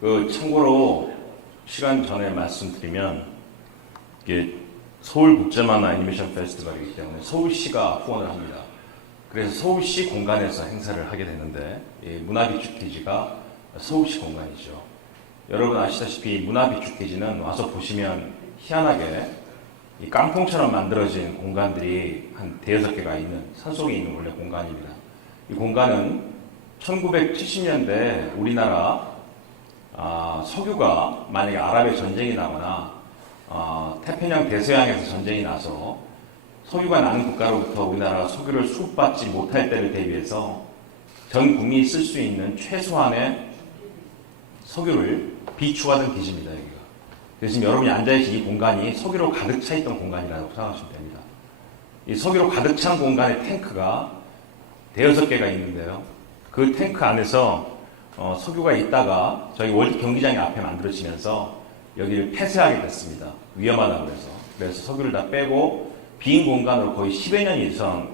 참고로 시간 전에 말씀드리면 이게 서울국제만화 애니메이션 페스티벌이기 때문에 서울시가 후원을 합니다. 그래서 서울시 공간에서 행사를 하게 되는데 문화비축기지가 서울시 공간이죠. 여러분 아시다시피 문화비축기지는 와서 보시면 희한하게 이 깡통처럼 만들어진 공간들이 한 대여섯 개가 있는 산속에 있는 원래 공간입니다. 이 공간은 1970년대 우리나라 석유가 만약에 아랍의 전쟁이 나거나 태평양 대서양에서 전쟁이 나서 석유가 나는 국가로부터 우리나라가 석유를 수급받지 못할 때를 대비해서 전 국민이 쓸 수 있는 최소한의 석유를 비축하던 기지입니다. 여기가. 그래서 지금 여러분이 앉아계신 이 공간이 석유로 가득 차 있던 공간이라고 생각하시면 됩니다. 이 석유로 가득 찬 공간에 탱크가 대여섯 개가 있는데요. 그 탱크 안에서 석유가 있다가 저희 월드 경기장이 앞에 만들어지면서 여기를 폐쇄하게 됐습니다. 위험하다고 해서. 그래서 석유를 다 빼고 빈 공간으로 거의 10여 년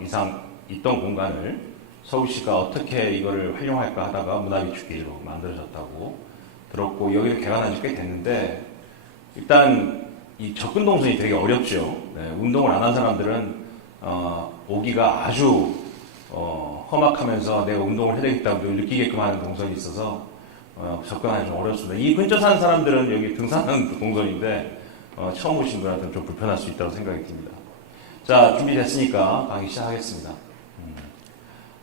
이상 있던 공간을 서울시가 어떻게 이거를 활용할까 하다가 문화비축기지로 만들어졌다고 들었고, 여기를 개관한 지 꽤 됐는데 일단 이 접근 동선이 되게 어렵죠. 네, 운동을 안 한 사람들은 오기가 아주 험악하면서 내가 운동을 해야 되겠다고 느끼게끔 하는 동선이 있어서 접근하기 좀 어렵습니다. 이 근처 사는 사람들은 여기 등산하는 동선인데 처음 오신 분한테는 좀 불편할 수 있다고 생각이 듭니다. 자, 준비됐으니까 강의 시작하겠습니다.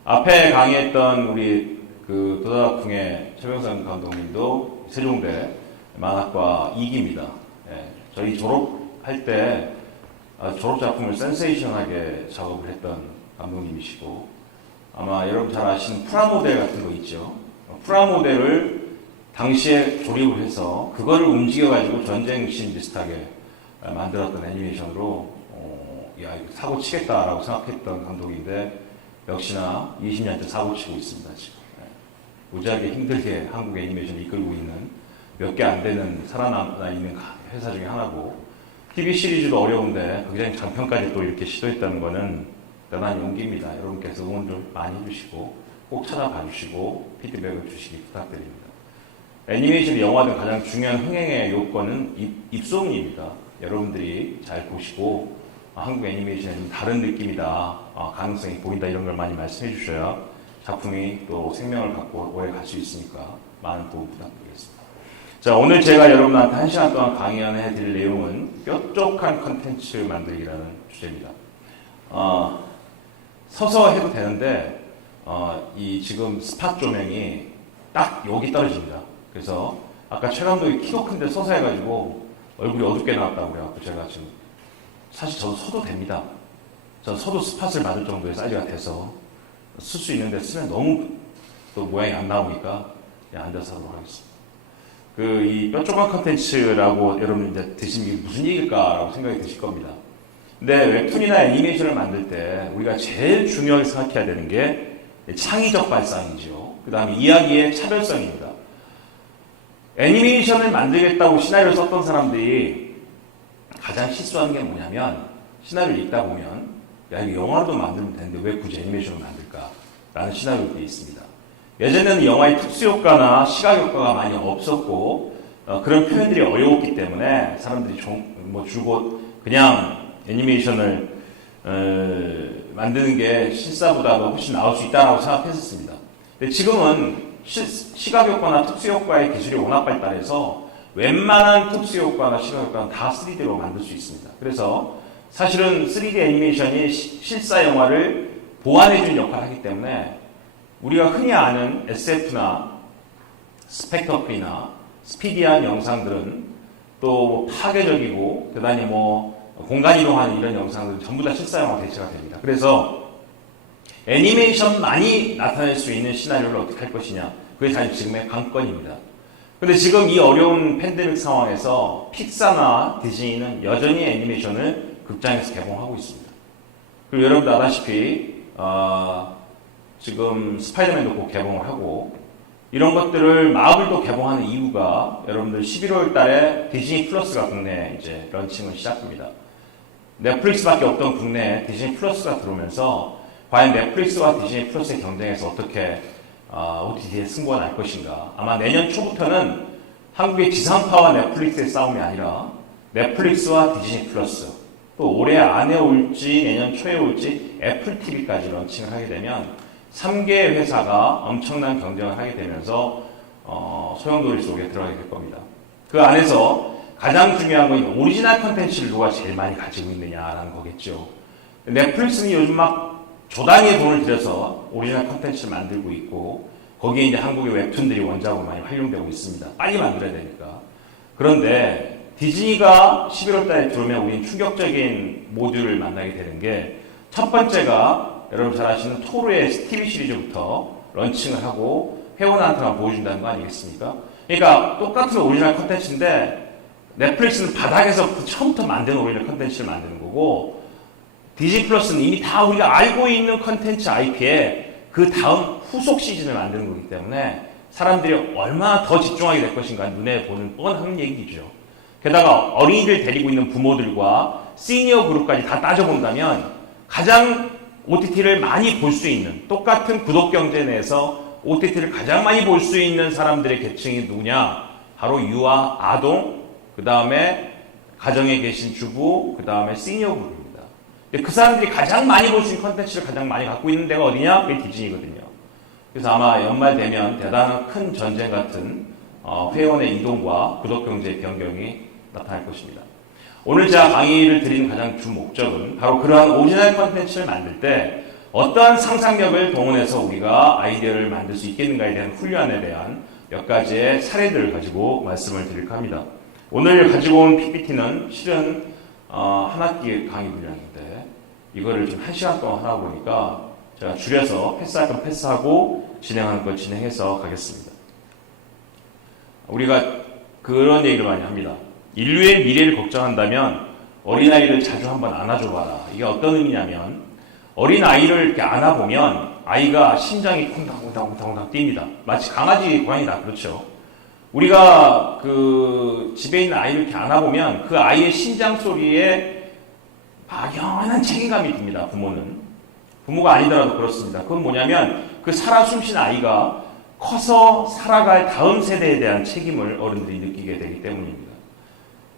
앞에 강의했던 우리 도다락풍의 최병선 감독님도 세종대 만학과 2기입니다. 예, 저희 졸업할 때 졸업작품을 센세이션하게 작업을 했던 감독님이시고, 아마 여러분 잘 아시는 프라모델 같은 거 있죠. 프라모델을 당시에 조립을 해서 그거를 움직여가지고 전쟁씬 비슷하게 만들었던 애니메이션으로 야, 이거 사고 치겠다라고 생각했던 감독인데 역시나 20년째 사고 치고 있습니다. 지금 무지하게 힘들게 한국 애니메이션을 이끌고 있는 몇 개 안 되는 살아남아 있는 회사 중에 하나고, TV 시리즈도 어려운데 극장 장편까지 또 이렇게 시도했다는 거는 대단한 용기입니다. 여러분께서 응원 좀 많이 해주시고 꼭 찾아봐 주시고 피드백을 주시기 부탁드립니다. 애니메이션, 영화 등 가장 중요한 흥행의 요건은 입소문입니다. 여러분들이 잘 보시고 한국 애니메이션이 좀 다른 느낌이다, 가능성이 보인다, 이런 걸 많이 말씀해 주셔야 작품이 또 생명을 갖고 오래 갈 수 있으니까 많은 도움 부탁드리겠습니다. 자, 오늘 제가 여러분한테 1시간 동안 강연해 드릴 내용은 뾰족한 컨텐츠 만들기라는 주제입니다. 서서 해도 되는데 이 지금 스팟 조명이 딱 여기 떨어집니다. 그래서 아까 최 감독이 키가 큰데 서서 해가지고 얼굴이 어둡게 나왔다고 그래갖고 제가 지금 사실 저도 서도 됩니다. 저 서도 스팟을 맞을 정도의 사이즈가 돼서 쓸 수 있는데 쓰면 너무 또 모양이 안 나오니까 그냥 앉아서 하도록 하겠습니다. 이 뾰족한 컨텐츠라고 여러분 이제 드시면 이게 무슨 얘기일까라고 생각이 드실 겁니다. 근데 웹툰이나 애니메이션을 만들 때 우리가 제일 중요하게 생각해야 되는 게 창의적 발상이죠. 그 다음에 이야기의 차별성입니다. 애니메이션을 만들겠다고 시나리오를 썼던 사람들이 가장 실수하는 게 뭐냐면, 시나리오를 읽다 보면 야, 이거 영화로도 만들면 되는데 왜 굳이 애니메이션을 만들까? 라는 시나리오가 있습니다. 예전에는 영화의 특수효과나 시각효과가 많이 없었고 그런 표현들이 어려웠기 때문에 사람들이 줄곧 그냥 애니메이션을 만드는 게 실사보다도 훨씬 나을 수 있다고 생각했었습니다. 근데 지금은 시각효과나 특수효과의 기술이 워낙 발달해서 웬만한 특수효과나 시각효과는 다 3D로 만들 수 있습니다. 그래서 사실은 3D 애니메이션이 실사 영화를 보완해주는 역할을 하기 때문에 우리가 흔히 아는 SF나 스펙터클이나 스피디한 영상들은 또 파괴적이고 대단히 공간 이동하는 이런 영상들은 전부 다 실사 영화 대체가 됩니다. 그래서 애니메이션만이 나타낼 수 있는 시나리오를 어떻게 할 것이냐, 그게 사실 지금의 관건입니다. 근데 지금 이 어려운 팬데믹 상황에서 픽사나 디즈니는 여전히 애니메이션을 극장에서 개봉하고 있습니다. 그리고 여러분도 아다시피 지금 스파이더맨도 곧 개봉을 하고, 이런 것들을 마블도 개봉하는 이유가 여러분들 11월 달에 디즈니 플러스가 국내에 이제 런칭을 시작합니다. 넷플릭스밖에 없던 국내에 디즈니 플러스가 들어오면서 과연 넷플릭스와 디즈니 플러스의 경쟁에서 어떻게 OTT의 승부가 날 것인가. 아마 내년 초부터는 한국의 지상파와 넷플릭스의 싸움이 아니라 넷플릭스와 디즈니 플러스, 또 올해 안에 올지 내년 초에 올지 애플 TV까지 런칭을 하게 되면 3개 회사가 엄청난 경쟁을 하게 되면서 소용돌이 속에 들어가게 될 겁니다. 그 안에서 가장 중요한 건 오리지널 컨텐츠를 누가 제일 많이 가지고 있느냐라는 거겠죠. 넷플릭스는 요즘 막 조단위의 돈을 들여서 오리지널 컨텐츠를 만들고 있고, 거기에 이제 한국의 웹툰들이 원작으로 많이 활용되고 있습니다. 빨리 만들어야 되니까. 그런데 디즈니가 11월 달에 들어오면 우리는 충격적인 모듈을 만나게 되는 게, 첫 번째가 여러분 잘 아시는 토르의 TV 시리즈부터 런칭을 하고 회원한테만 보여준다는 거 아니겠습니까? 그러니까 똑같은 오리지널 컨텐츠인데 넷플릭스는 바닥에서부터 처음부터 만든 오리지널 컨텐츠를 만드는 거고, 디즈니 플러스는 이미 다 우리가 알고 있는 컨텐츠 IP에 그 다음 후속 시즌을 만드는 거기 때문에 사람들이 얼마나 더 집중하게 될 것인가 눈에 보는 뻔한 얘기죠. 게다가 어린이들 데리고 있는 부모들과 시니어 그룹까지 다 따져본다면 가장 OTT를 많이 볼 수 있는, 똑같은 구독 경제 내에서 OTT를 가장 많이 볼 수 있는 사람들의 계층이 누구냐? 바로 유아, 아동, 그 다음에 가정에 계신 주부, 그 다음에 시니어 그룹입니다. 그 사람들이 가장 많이 볼 수 있는 컨텐츠를 가장 많이 갖고 있는 데가 어디냐? 그게 디즈니거든요. 그래서 아마 연말 되면 대단한 큰 전쟁 같은 회원의 이동과 구독 경제의 변경이 나타날 것입니다. 오늘 제가 강의를 드리는 가장 주 목적은 바로 그러한 오리지널 컨텐츠를 만들 때 어떠한 상상력을 동원해서 우리가 아이디어를 만들 수 있겠는가에 대한 훈련에 대한 몇 가지의 사례들을 가지고 말씀을 드릴까 합니다. 오늘 가지고 온 PPT는 실은 한 학기 강의 분량인데 이거를 좀 1시간 동안 하다 보니까 제가 줄여서 패스할 건 패스하고 진행하는 걸 진행해서 가겠습니다. 우리가 그런 얘기를 많이 합니다. 인류의 미래를 걱정한다면 어린아이를 자주 한번 안아줘봐라. 이게 어떤 의미냐면, 어린아이를 이렇게 안아보면 아이가 심장이 콩닥콩닥콩닥 뜁니다. 마치 강아지, 고양이다. 그렇죠. 우리가 그 집에 있는 아이를 이렇게 안아보면 그 아이의 심장 소리에 막연한 책임감이 듭니다. 부모가 아니더라도 그렇습니다. 그건 뭐냐면 그 살아 숨쉬는 아이가 커서 살아갈 다음 세대에 대한 책임을 어른들이 느끼게 되기 때문입니다.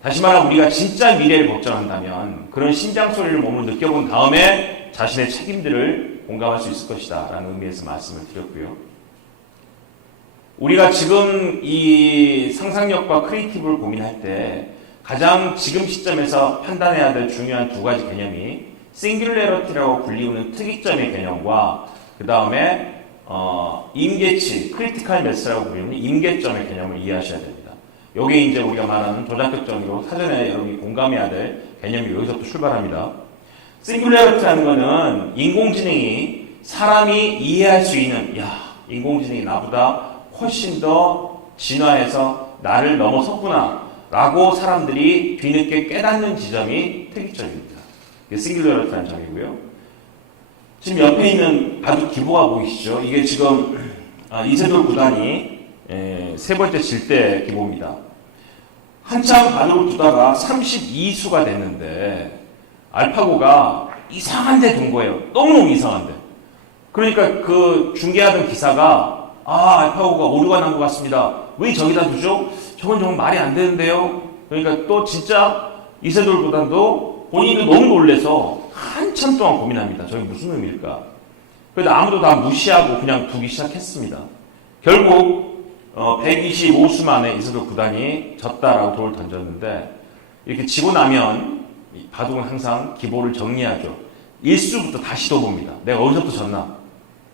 다시 말하면 우리가 진짜 미래를 걱정한다면 그런 심장 소리를 몸으로 느껴본 다음에 자신의 책임들을 공감할 수 있을 것이다 라는 의미에서 말씀을 드렸고요. 우리가 지금 이 상상력과 크리에이티브를 고민할 때 가장 지금 시점에서 판단해야 될 중요한 두 가지 개념이 싱귤레러티라고 불리우는 특이점의 개념과 그 다음에 임계치, 크리티컬 매스라고 불리우는 임계점의 개념을 이해하셔야 됩니다. 요게 이제 우리가 말하는 조작격정의로 사전에 여러분이 공감해야 될 개념이 여기서부터 출발합니다. 싱귤레러티라는 거는 인공지능이 사람이 이해할 수 있는, 인공지능이 나보다 훨씬 더 진화해서 나를 넘어섰구나 라고 사람들이 뒤늦게 깨닫는 지점이 특이점입니다. 이게 싱귤레러티라는 점이고요. 지금 옆에 있는 바둑 기보가 보이시죠? 이게 지금 이세돌 구단이 세 번째 질 때 기보입니다. 한참 바둑을 두다가 32수가 됐는데 알파고가 이상한 데 둔 거예요. 너무너무 이상한데. 그러니까 그 중계하던 기사가 알파고가 오류가 난 것 같습니다. 왜 저기다 두죠? 저건 정말 말이 안 되는데요. 그러니까 또 진짜 이세돌 구단도 본인도 너무 놀래서 한참 동안 고민합니다. 저게 무슨 의미일까? 그래도 아무도 다 무시하고 그냥 두기 시작했습니다. 결국 125수 만에 이세돌 구단이 졌다라고 돌을 던졌는데, 이렇게 지고 나면 바둑은 항상 기보를 정리하죠. 1수부터 다시 도 봅니다. 내가 어디서부터 졌나?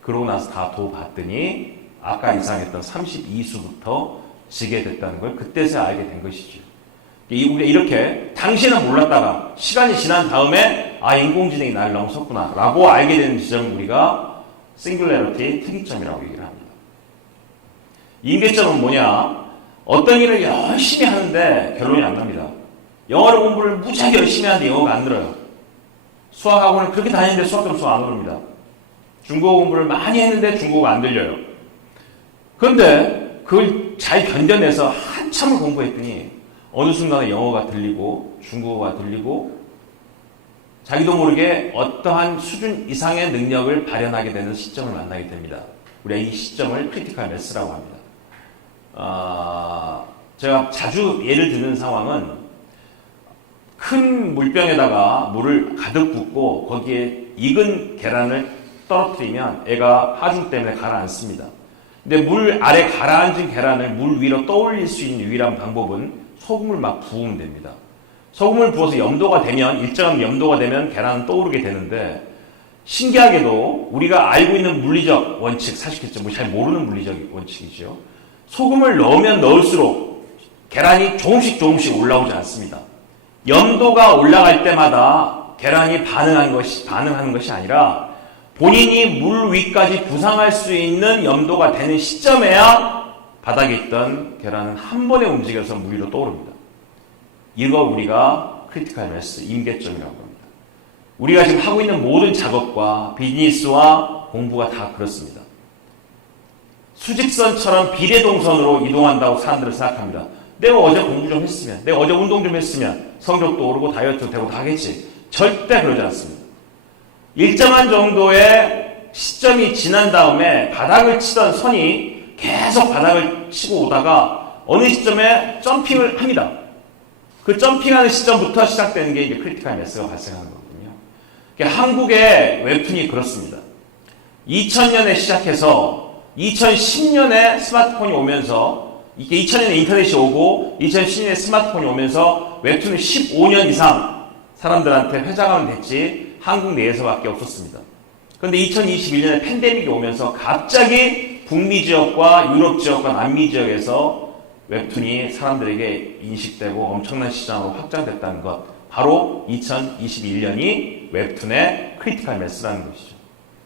그러고 나서 다 도 봤더니 아까 이상했던 32수부터 지게 됐다는 걸 그때서야 알게 된 것이죠. 우리가 이렇게 당시에는 몰랐다가 시간이 지난 다음에 인공지능이 나를 넘어섰구나 라고 알게 되는 지점을 우리가 싱귤레러티 특이점이라고 얘기를 합니다. 임계점은 뭐냐? 어떤 일을 열심히 하는데 결론이 안 납니다. 영어를 공부를 무지하게 열심히 하는데 영어가 안 늘어요. 수학학원을 그렇게 다니는데 수학 점수가 안 오릅니다. 중국어 공부를 많이 했는데 중국어가 안 들려요. 그런데 그걸 잘 견뎌내서 한참을 공부했더니 어느 순간에 영어가 들리고 중국어가 들리고 자기도 모르게 어떠한 수준 이상의 능력을 발현하게 되는 시점을 만나게 됩니다. 우리가 이 시점을 크리티컬 매스라고 합니다. 제가 자주 예를 드는 상황은 큰 물병에다가 물을 가득 붓고 거기에 익은 계란을 떨어뜨리면 애가 하중 때문에 가라앉습니다. 근데 물 아래 가라앉은 계란을 물 위로 떠올릴 수 있는 유일한 방법은 소금을 막 부으면 됩니다. 소금을 부어서 염도가 되면, 일정한 염도가 되면 계란은 떠오르게 되는데, 신기하게도 우리가 알고 있는 물리적 원칙, 사실 잘 모르는 물리적 원칙이죠. 소금을 넣으면 넣을수록 계란이 조금씩 올라오지 않습니다. 염도가 올라갈 때마다 계란이 반응하는 것이 아니라 본인이 물 위까지 부상할 수 있는 염도가 되는 시점에야 바닥에 있던 계란은 한 번에 움직여서 물 위로 떠오릅니다. 이거 우리가 크리티컬 매스, 임계점이라고 합니다. 우리가 지금 하고 있는 모든 작업과 비즈니스와 공부가 다 그렇습니다. 수직선처럼 비례동선으로 이동한다고 사람들은 생각합니다. 내가 어제 공부 좀 했으면, 내가 어제 운동 좀 했으면 성적도 오르고 다이어트도 되고 다 하겠지. 절대 그러지 않습니다. 일정한 정도의 시점이 지난 다음에 바닥을 치던 선이 계속 바닥을 치고 오다가 어느 시점에 점핑을 합니다. 그 점핑하는 시점부터 시작되는 게 이제 크리티컬 매스가 발생하는 거거든요. 그러니까 한국의 웹툰이 그렇습니다. 2000년에 시작해서 2010년에 스마트폰이 오면서, 이게 2000년에 인터넷이 오고 2010년에 스마트폰이 오면서 웹툰은 15년 이상 사람들한테 회자가 됐지 한국 내에서밖에 없었습니다. 그런데 2021년에 팬데믹이 오면서 갑자기 북미 지역과 유럽 지역과 남미 지역에서 웹툰이 사람들에게 인식되고 엄청난 시장으로 확장됐다는 것, 바로 2021년이 웹툰의 크리티컬 매스라는 것이죠.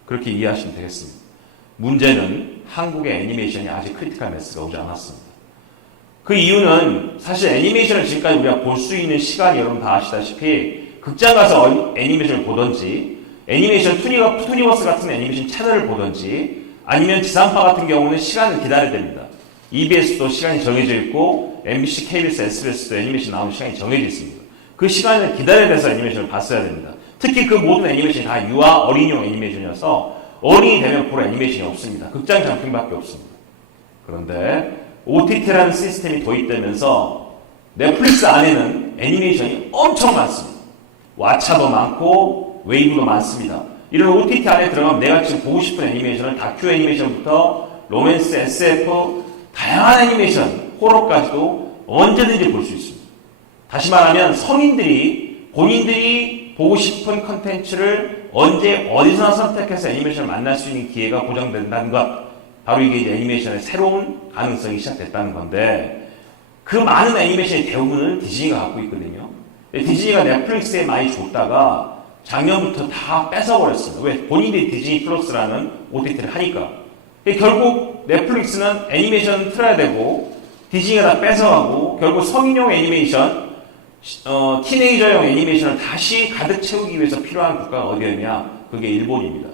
그렇게 이해하시면 되겠습니다. 문제는 한국의 애니메이션이 아직 크리티컬 매스가 오지 않았습니다. 그 이유는 사실 애니메이션을 지금까지 우리가 볼 수 있는 시간이 여러분 다 아시다시피 극장 가서 애니메이션을 보든지, 애니메이션 투니버스 같은 애니메이션 채널을 보든지, 아니면 지상파 같은 경우는 시간을 기다려야 됩니다. EBS도 시간이 정해져 있고 MBC, KBS, SBS도 애니메이션 나오는 시간이 정해져 있습니다. 그 시간을 기다려야 돼서 애니메이션을 봤어야 됩니다. 특히 그 모든 애니메이션이 다 유아 어린이용 애니메이션이어서 어린이 되면 볼 애니메이션이 없습니다. 극장 장편밖에 없습니다. 그런데 OTT라는 시스템이 도입되면서 넷플릭스 안에는 애니메이션이 엄청 많습니다. 왓챠도 많고 웨이브도 많습니다. 이런 OTT 안에 들어가면 내가 지금 보고 싶은 애니메이션을 다큐 애니메이션부터 로맨스, SF, 다양한 애니메이션, 호러까지도 언제든지 볼 수 있습니다. 다시 말하면 성인들이 본인들이 보고 싶은 컨텐츠를 언제 어디서나 선택해서 애니메이션을 만날 수 있는 기회가 보장된다는 것, 바로 이게 이제 애니메이션의 새로운 가능성이 시작됐다는 건데, 그 많은 애니메이션의 대부분은 디즈니가 갖고 있거든요. 디즈니가 넷플릭스에 많이 줬다가 작년부터 다 뺏어버렸습니다. 왜? 본인들이 디즈니 플러스라는 OTT를 하니까. 결국 넷플릭스는 애니메이션 틀어야 되고 디즈니가 다 뺏어가고 결국 성인용 애니메이션, 티네이저용 애니메이션을 다시 가득 채우기 위해서 필요한 국가가 어디였냐? 그게 일본입니다.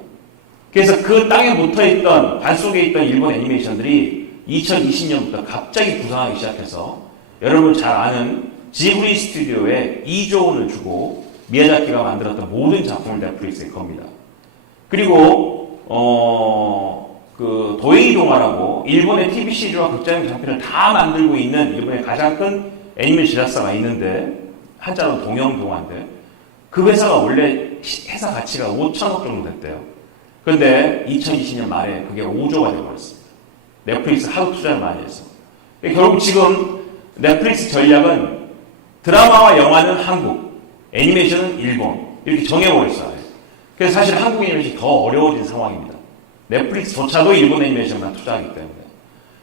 그래서 그 땅에 묻어있던, 뱃속에 있던 일본 애니메이션들이 2020년부터 갑자기 부상하기 시작해서 여러분 잘 아는 지브리 스튜디오에 2조 원을 주고 미야자키가 만들었던 모든 작품을 넷플릭스에 겁니다. 그리고 그 도에이 동화라고 일본의 TV 시리즈와 극장 장편을 다 만들고 있는 일본의 가장 큰 애니메이션 제작사가 있는데, 한자로 동영동화인데, 그 회사가 원래 회사 가치가 5천억 정도 됐대요. 그런데 2020년 말에 그게 5조가 되어버렸습니다. 넷플릭스 하도 투자를 많이 해서. 결국 지금 넷플릭스 전략은 드라마와 영화는 한국, 애니메이션은 일본, 이렇게 정해버렸어요. 그래서 사실 한국 애니메이션이 더 어려워진 상황입니다. 넷플릭스조차도 일본 애니메이션만 투자하기 때문에.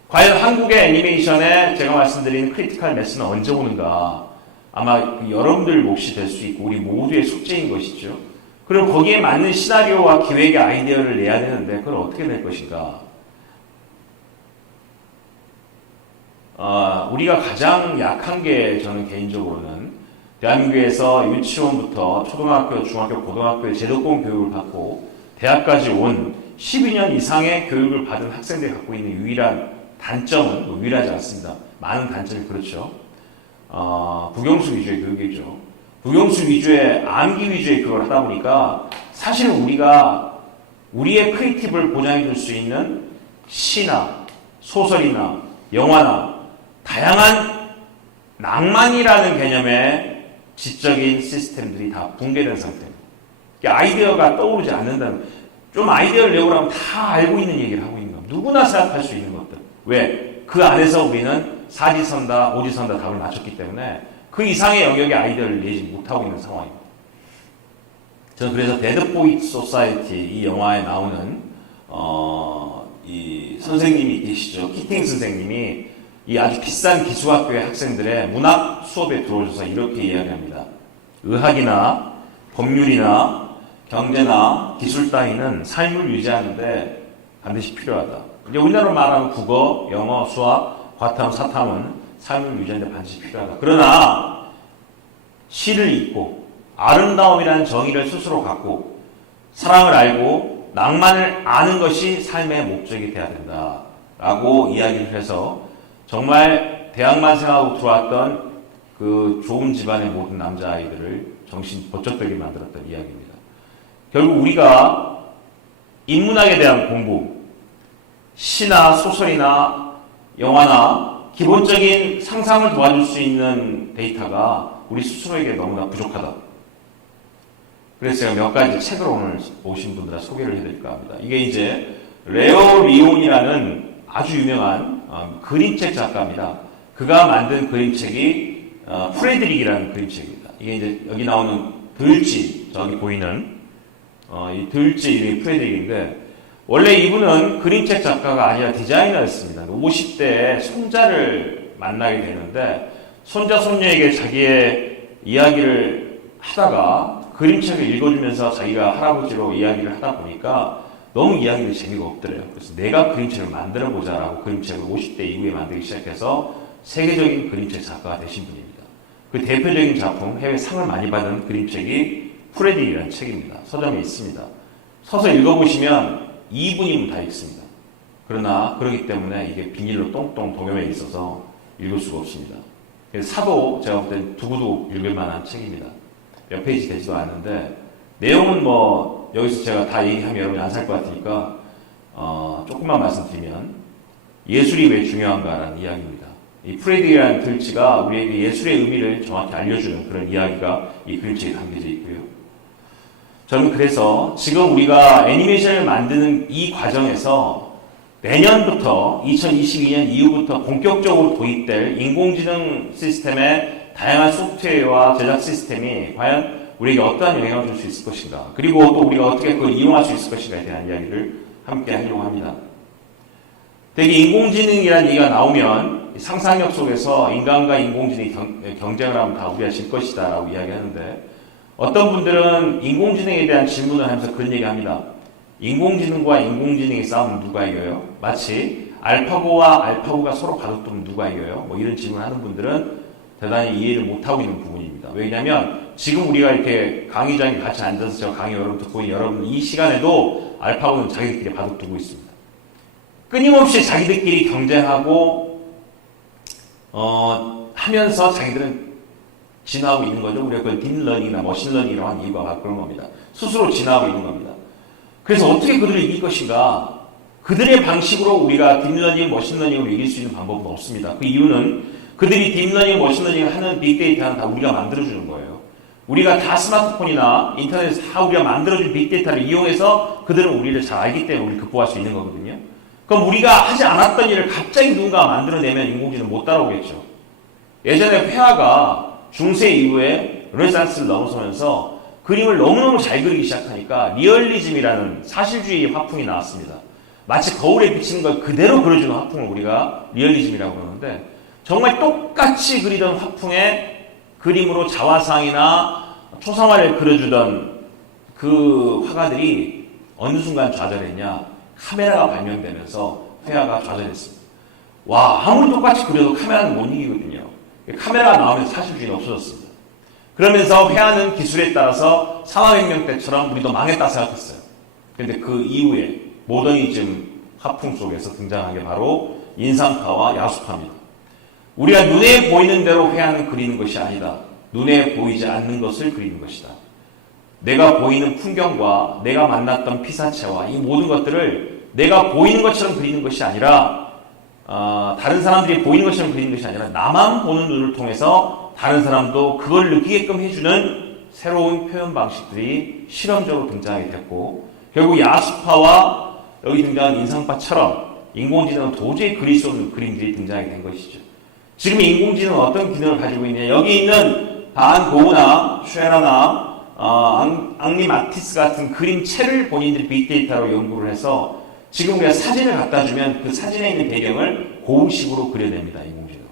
과연 한국의 애니메이션에 제가 말씀드린 크리티컬 매스는 언제 오는가? 아마 여러분들 몫이 될 수 있고 우리 모두의 숙제인 것이죠. 그럼 거기에 맞는 시나리오와 기획의 아이디어를 내야 되는데 그걸 어떻게 낼 것인가? 우리가 가장 약한 게 저는 개인적으로는 대한민국에서 유치원부터 초등학교, 중학교, 고등학교의 제도권 교육을 받고 대학까지 온 12년 이상의 교육을 받은 학생들이 갖고 있는 유일한 단점은, 유일하지 않습니다. 많은 단점이 그렇죠. 국영수 위주의 교육이죠. 국영수 위주의, 암기 위주의 교육을 하다 보니까 사실은 우리가 우리의 크리에이티브를 보장해 줄 수 있는 시나 소설이나 영화나 다양한 낭만이라는 개념의 지적인 시스템들이 다 붕괴된 상태입니다. 아이디어가 떠오르지 않는다는, 좀 아이디어를 내오라면 다 알고 있는 얘기를 하고 있는 겁니다. 누구나 생각할 수 있는 것들. 왜? 그 안에서 우리는 사지선다, 오지선다 답을 맞췄기 때문에 그 이상의 영역의 아이디어를 내지 못하고 있는 상황입니다. 저는 그래서 데드보이 소사이티 이 영화에 나오는 이 선생님이 계시죠. 키팅 선생님이 이 아주 비싼 기수학교의 학생들의 문학 수업에 들어오셔서 이렇게 이야기합니다. 의학이나 법률이나 경제나 기술 따위는 삶을 유지하는데 반드시 필요하다. 이제 우리나라로 말하는 국어, 영어, 수학, 과탐, 사탐은 삶을 유지하는데 반드시 필요하다. 그러나 시를 읽고 아름다움이라는 정의를 스스로 갖고 사랑을 알고 낭만을 아는 것이 삶의 목적이 되어야 된다라고 이야기를 해서 정말 대학만 생각하고 들어왔던 그 좋은 집안의 모든 남자아이들을 정신 번쩍 들게 만들었던 이야기입니다. 결국 우리가 인문학에 대한 공부, 시나 소설이나 영화나 기본적인 상상을 도와줄 수 있는 데이터가 우리 스스로에게 너무나 부족하다. 그래서 제가 몇 가지 책을 오늘 오신 분들한테 소개를 해드릴까 합니다. 이게 이제 레오 리온이라는 아주 유명한 그림책 작가입니다. 그가 만든 그림책이 프레드릭이라는 그림책입니다. 이게 이제 여기 나오는 들쥐, 저기 보이는 이 들쥐 이름이 프레드릭인데, 원래 이분은 그림책 작가가 아니라 디자이너였습니다. 50대에 손자를 만나게 되는데 손자 손녀에게 자기의 이야기를 하다가 그림책을 읽어주면서 자기가 할아버지로 이야기를 하다 보니까 너무 이야기가 재미가 없더래요. 그래서 내가 그림책을 만들어보자라고 그림책을 50대 이후에 만들기 시작해서 세계적인 그림책 작가가 되신 분입니다. 그 대표적인 작품, 해외 상을 많이 받은 그림책이 프레드릭이라는 책입니다. 서점에 있습니다. 서서 읽어보시면 2분이면 다 읽습니다. 그러나 그렇기 때문에 이게 비닐로 똥똥 동여매 있어서 읽을 수가 없습니다. 그래서 사도 제가 볼 때 두고두고 읽을 만한 책입니다. 몇 페이지 되지도 않는데 내용은 뭐 여기서 제가 다 얘기하면 여러분이 안 살 것 같으니까 조금만 말씀드리면 예술이 왜 중요한가라는 이야기입니다. 이 프레드릭이라는 글씨가 우리에게 예술의 의미를 정확히 알려주는 그런 이야기가 이 글씨에 담겨져 있고요. 저는 그래서 지금 우리가 애니메이션을 만드는 이 과정에서 내년부터 2022년 이후부터 본격적으로 도입될 인공지능 시스템의 다양한 소프트웨어와 제작 시스템이 과연 우리에게 어떠한 영향을 줄 수 있을 것인가, 그리고 또 우리가 어떻게 그걸 이용할 수 있을 것인가에 대한 이야기를 함께 하려고 합니다. 되게 인공지능이라는 얘기가 나오면 상상력 속에서 인간과 인공지능이 경쟁을 하면 다 우리가 질 것이다 라고 이야기하는데, 어떤 분들은 인공지능에 대한 질문을 하면서 그런 얘기합니다. 인공지능과 인공지능의 싸움은 누가 이겨요? 마치 알파고와 알파고가 서로 바둑두면 누가 이겨요? 뭐 이런 질문을 하는 분들은 대단히 이해를 못하고 있는 부분입니다. 왜냐하면 지금 우리가 이렇게 강의장에 같이 앉아서 저 강의 여러분 듣고 있는 여러분 이 시간에도 알파고는 자기들끼리 바둑두고 있습니다. 끊임없이 자기들끼리 경쟁하고 하면서 자기들은 진화하고 있는 거죠. 우리가 그걸 딥러닝이나 머신러닝이라고 하는 이유가 바로 그런 겁니다. 스스로 진화하고 있는 겁니다. 그래서 어떻게 그들을 이길 것인가? 그들의 방식으로 우리가 딥러닝, 머신러닝을 이길 수 있는 방법은 없습니다. 그 이유는 그들이 딥러닝, 머신러닝을 하는 빅데이터는 다 우리가 만들어주는 거예요. 우리가 다 스마트폰이나 인터넷에서 다 우리가 만들어준 빅데이터를 이용해서 그들은 우리를 잘 알기 때문에 우리를 극복할 수 있는 거거든요. 그럼 우리가 하지 않았던 일을 갑자기 누군가 만들어내면 인공지능은 못 따라오겠죠. 예전에 회화가 중세 이후에 르네상스를 넘어서면서 그림을 너무너무 잘 그리기 시작하니까 리얼리즘이라는 사실주의 화풍이 나왔습니다. 마치 거울에 비치는 걸 그대로 그려주는 화풍을 우리가 리얼리즘이라고 그러는데, 정말 똑같이 그리던 화풍의 그림으로 자화상이나 초상화를 그려주던 그 화가들이 어느 순간 좌절했냐? 카메라가 발명되면서 회화가 좌절했습니다. 와, 아무리 똑같이 그려도 카메라는 못 이기거든요. 카메라가 나오면서 사실주의는 없어졌습니다. 그러면서 회화는 기술에 따라서 산업혁명 때처럼 우리도 망했다 생각했어요. 그런데 그 이후에 모더니즘 화풍 속에서 등장한 게 바로 인상파와 야수파입니다. 우리가 눈에 보이는 대로 회화는 그리는 것이 아니다. 눈에 보이지 않는 것을 그리는 것이다. 내가 보이는 풍경과 내가 만났던 피사체와 이 모든 것들을 내가 보이는 것처럼 그리는 것이 아니라 다른 사람들이 보이는 것처럼 그리는 것이 아니라 나만 보는 눈을 통해서 다른 사람도 그걸 느끼게끔 해주는 새로운 표현 방식들이 실험적으로 등장하게 됐고, 결국 야수파와 여기 등장한 인상파처럼 인공지능은 도저히 그릴 수 없는 그림들이 등장하게 된 것이죠. 지금 인공지능은 어떤 기능을 가지고 있느냐. 여기 있는 반 고우나 쉐라나 앙리 마티스 같은 그림체를 본인들이 빅데이터로 연구를 해서 지금 우리가 사진을 갖다 주면 그 사진에 있는 배경을 고우식으로 그려냅니다. 인공지능은.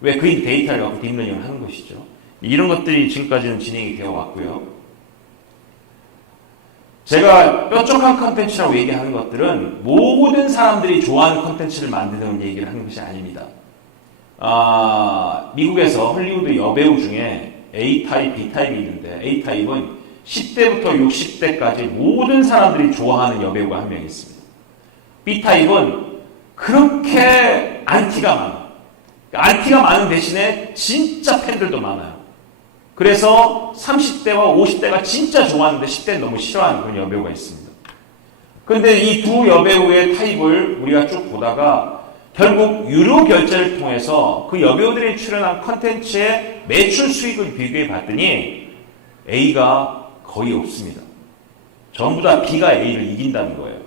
왜? 그 데이터를 갖고 딥러닝을 하는 것이죠. 이런 것들이 지금까지는 진행이 되어 왔고요. 제가 뾰족한 컨텐츠라고 얘기하는 것들은 모든 사람들이 좋아하는 컨텐츠를 만드는 얘기를 하는 것이 아닙니다. 미국에서 헐리우드 여배우 중에 A타입, B타입이 있는데 A타입은 10대부터 60대까지 모든 사람들이 좋아하는 여배우가 한 명 있습니다. B타입은 그렇게 안티가 많아. 안티가 많은 대신에 진짜 팬들도 많아요. 그래서 30대와 50대가 진짜 좋아하는데 10대는 너무 싫어하는 그런 여배우가 있습니다. 그런데 이 두 여배우의 타입을 우리가 쭉 보다가 결국 유료 결제를 통해서 그 여배우들이 출연한 컨텐츠의 매출 수익을 비교해 봤더니 A가 거의 없습니다. 전부 다 B가 A를 이긴다는 거예요.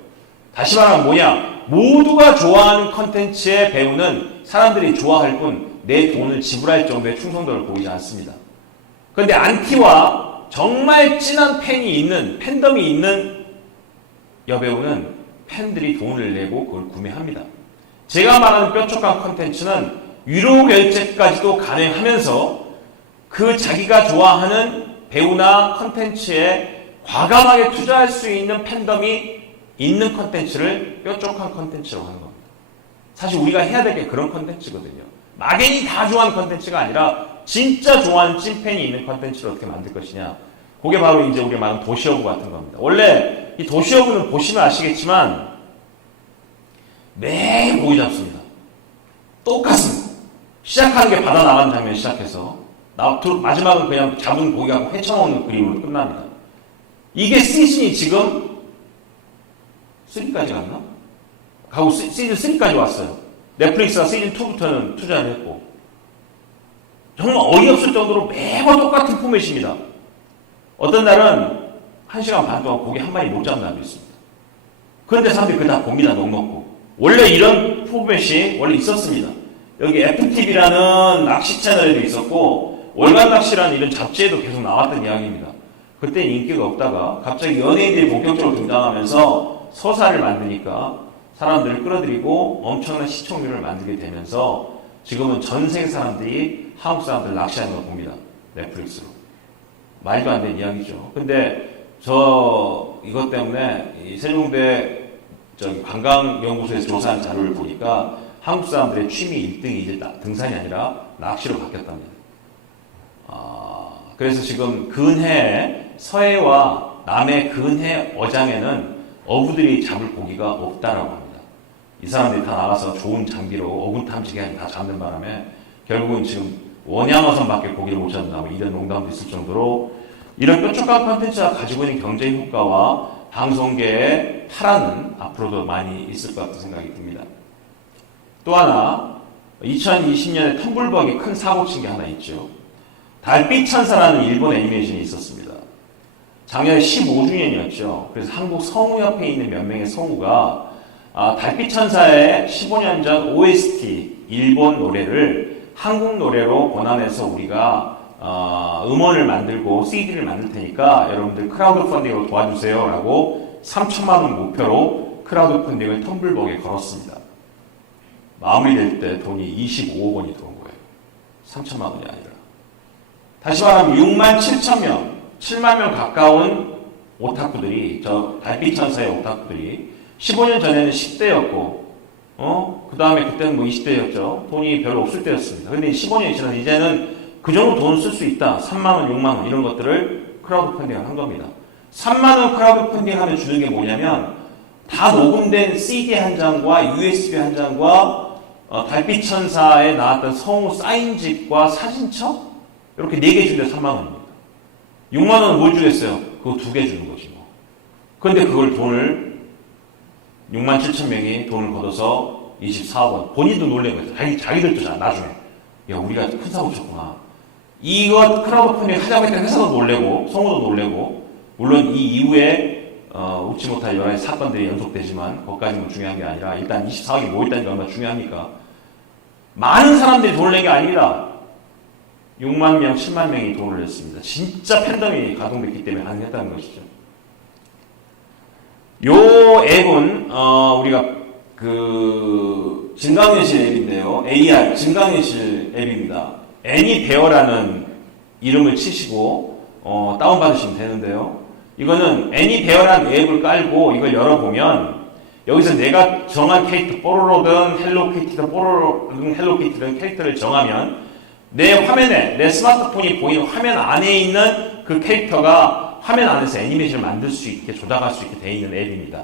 다시 말하면 뭐냐? 모두가 좋아하는 컨텐츠의 배우는 사람들이 좋아할 뿐 내 돈을 지불할 정도의 충성도를 보이지 않습니다. 그런데 안티와 정말 진한 팬이 있는, 팬덤이 있는 여배우는 팬들이 돈을 내고 그걸 구매합니다. 제가 말하는 뾰족한 컨텐츠는 유료 결제까지도 가능하면서 그 자기가 좋아하는 배우나 컨텐츠에 과감하게 투자할 수 있는 팬덤이 있는 컨텐츠를 뾰족한 컨텐츠로 하는 겁니다. 사실 우리가 해야 될 게 그런 컨텐츠거든요. 막연히 다 좋아하는 컨텐츠가 아니라 진짜 좋아하는 찐팬이 있는 컨텐츠를 어떻게 만들 것이냐. 그게 바로 이제 우리가 말하는 도시어부 같은 겁니다. 원래 이 도시어부는 보시면 아시겠지만 매일 고기 잡습니다. 똑같습니다. 시작하는 게 바다 나가는 장면 시작해서 마지막은 그냥 잡은 고기가 헤쳐먹는 그림으로 끝납니다. 이게 시즌이 지금 3까지 갔나? 가고 시즌 3까지 왔어요. 넷플릭스가 시즌 2부터는 투자를 했고 정말 어이없을 정도로 매번 똑같은 포맷입니다. 어떤 날은 1시간 반 동안 고기 한 마리 못 잡는 날도 있습니다. 그런데 사람들이 그거 다 봅니다. 넉넉고. 원래 이런 포맷이 원래 있었습니다. 여기 FTV라는 낚시 채널에도 있었고 월간 낚시라는 이런 잡지에도 계속 나왔던 이야기입니다. 그때 인기가 없다가 갑자기 연예인들이 본격적으로 등장하면서 서사를 만드니까 사람들을 끌어들이고 엄청난 시청률을 만들게 되면서 지금은 전 세계 사람들이 한국 사람들 낚시하는 걸 봅니다. 넷플릭스로. 말도 안 되는 이야기죠. 근데 이것 때문에 이 세종대 관광연구소에서 조사한 자료를 보니까 한국 사람들의 취미 1등이 이제 등산이 아니라 낚시로 바뀌었답니다. 그래서 지금 근해 서해와 남해 근해 어장에는 어부들이 잡을 고기가 없다라고 합니다. 이 사람들이 다 나가서 좋은 장비로 어군 탐지기 다 잡는 바람에 결국은 지금 원양어선밖에 고기를 못 잡는다 뭐 이런 농담도 있을 정도로 이런 뾰족한 컨텐츠가 가지고 있는 경제 효과와 방송계의 탈환은 앞으로도 많이 있을 것 같은 생각이 듭니다. 또 하나 2020년에 텀블벅이 큰 사고 친 게 하나 있죠. 달빛 천사라는 일본 애니메이션이 있었습니다. 작년에 15주년이었죠. 그래서 한국 성우협회에 있는 몇 명의 성우가 달빛 천사의 15년 전 OST 일본 노래를 한국 노래로 번안해서 우리가 음원을 만들고 CD를 만들 테니까 여러분들 크라우드 펀딩으로 도와주세요 라고 3천만 원 목표로 크라우드 펀딩을 텀블벅에 걸었습니다. 마무리될 때 돈이 25억 원이 들어온 거예요. 3천만 원이 아니라. 다시 말하면 6만 7천 명, 7만 명 가까운 오타쿠들이, 달빛 천사의 오타쿠들이 15년 전에는 10대였고, 그 다음에 그때는 뭐 20대였죠. 돈이 별로 없을 때였습니다. 근데 15년이 지나서 이제는 그 정도 돈을 쓸 수 있다. 3만원, 6만원 이런 것들을 크라우드 펀딩을 한 겁니다. 3만원 크라우드 펀딩 하면 주는 게 뭐냐면 다 녹음된 CD 한 장과 USB 한 장과 달빛 천사에 나왔던 성우 사인집과 사진첩 이렇게 4개 주는데 3만원입니다. 6만원은 뭘 주겠어요? 그거 2개 주는 거지 뭐. 그런데 그걸 6만 7천 명이 돈을 걷어서 24억 원. 본인도 놀래고 있어요. 자기들도 나중에. 야, 우리가 큰 사고 쳤구나. 이거 크라우드 펀딩 하자고 했던 회사도 놀래고, 성우도 놀래고, 물론 이 이후에, 웃지 못할 여러 가지 사건들이 연속되지만, 그것까지는 뭐 중요한 게 아니라, 일단 24억이 뭐 있다는 게 얼마나 중요합니까? 많은 사람들이 돈을 낸 게 아닙니다. 6만 명, 7만 명이 돈을 냈습니다. 진짜 팬덤이 가동됐기 때문에 가능했다는 것이죠. 요 앱은, 우리가 증강현실 앱인데요. AR, 증강현실 앱입니다. 애니베어라는 이름을 치시고, 다운받으시면 되는데요. 이거는 애니베어라는 앱을 깔고 이걸 열어보면, 여기서 내가 정한 캐릭터, 뽀로로든 헬로키티든 뽀로로든 헬로키티든 캐릭터를 정하면, 내 화면에, 내 스마트폰이 보이는 화면 안에 있는 그 캐릭터가 화면 안에서 애니메이션을 만들 수 있게, 조작할 수 있게 되어 있는 앱입니다.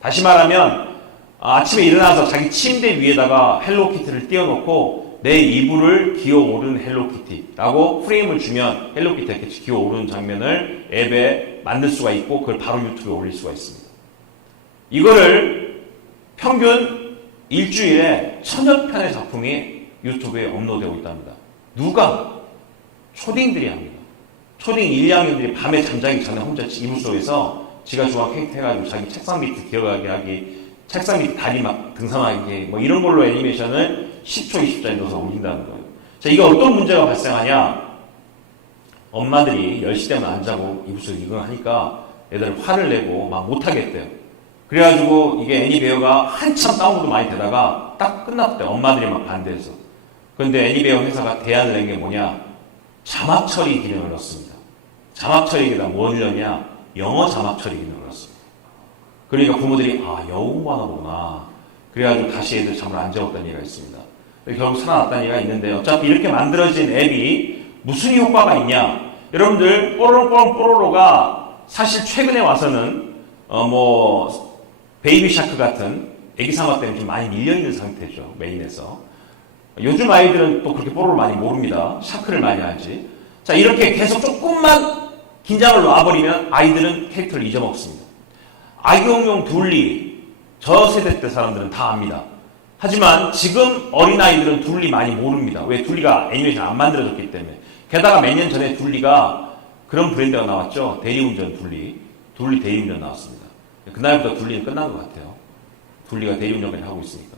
다시 말하면, 아침에 일어나서 자기 침대 위에다가 헬로키티를 띄워놓고 내 이불을 기어오르는 헬로키티라고 프레임을 주면 헬로키티가 이렇게 기어오르는 장면을 앱에 만들 수가 있고 그걸 바로 유튜브에 올릴 수가 있습니다. 이거를 평균 일주일에 1000여 편의 작품이 유튜브에 업로드되고 있답니다. 누가? 초딩들이 합니다. 초딩 1, 2학년들이 밤에 잠자기 전에 혼자 이불 속에서 지가 좋아하는 캐릭터 해가지고 자기 책상 밑에 기어가게 하기, 책상 밑에 다리 막 등산하기, 뭐 이런 걸로 애니메이션을 10초, 20초에 넣어서 올린다는 거예요. 자, 이게 어떤 문제가 발생하냐? 엄마들이 10시 되면 안 자고 이불 속에 이걸 하니까 애들 화를 내고 막 못하겠대요. 그래가지고 이게 애니베어가 한참 다운로드 많이 되다가 딱 끝났대요. 엄마들이 막 반대해서. 그런데 애니베어 회사가 대안을 낸 게 뭐냐? 자막 처리 기능을 넣었습니다. 자막 처리기에다 뭘 넣냐? 영어 자막 처리 기능을 넣었습니다. 그러니까 부모들이 영어 공부하나 보구나. 그래가지고 다시 애들 잠을 안 재웠다는 얘기가 있습니다. 결국 살아났다는 얘기가 있는데 어차피 이렇게 만들어진 앱이 무슨 효과가 있냐? 여러분들 뽀로로가 사실 최근에 와서는 베이비 샤크 같은 애기 상어 때문에 좀 많이 밀려있는 상태죠. 메인에서. 요즘 아이들은 또 그렇게 뽀로로 많이 모릅니다. 샤크를 많이 알지. 자, 이렇게 계속 조금만 긴장을 놔버리면 아이들은 캐릭터를 잊어먹습니다. 악용용 둘리, 저 세대 때 사람들은 다 압니다. 하지만 지금 어린아이들은 둘리 많이 모릅니다. 왜? 둘리가 애니메이션 안 만들어졌기 때문에. 게다가 몇 년 전에 둘리가 그런 브랜드가 나왔죠. 대리운전 둘리 대리운전 나왔습니다. 그날부터 둘리는 끝난 것 같아요. 둘리가 대리운전까지 하고 있으니까.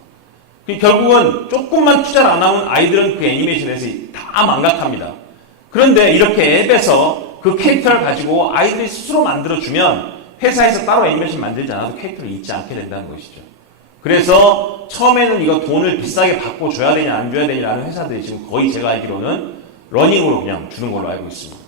결국은 조금만 투자를 안 하면 아이들은 그 애니메이션에서 다 망각합니다. 그런데 이렇게 앱에서 그 캐릭터를 가지고 아이들이 스스로 만들어주면 회사에서 따로 애니메이션 만들지 않아도 캐릭터를 잊지 않게 된다는 것이죠. 그래서 처음에는 이거 돈을 비싸게 받고 줘야 되냐 안 줘야 되냐라는 회사들이 지금 거의 제가 알기로는 러닝으로 그냥 주는 걸로 알고 있습니다.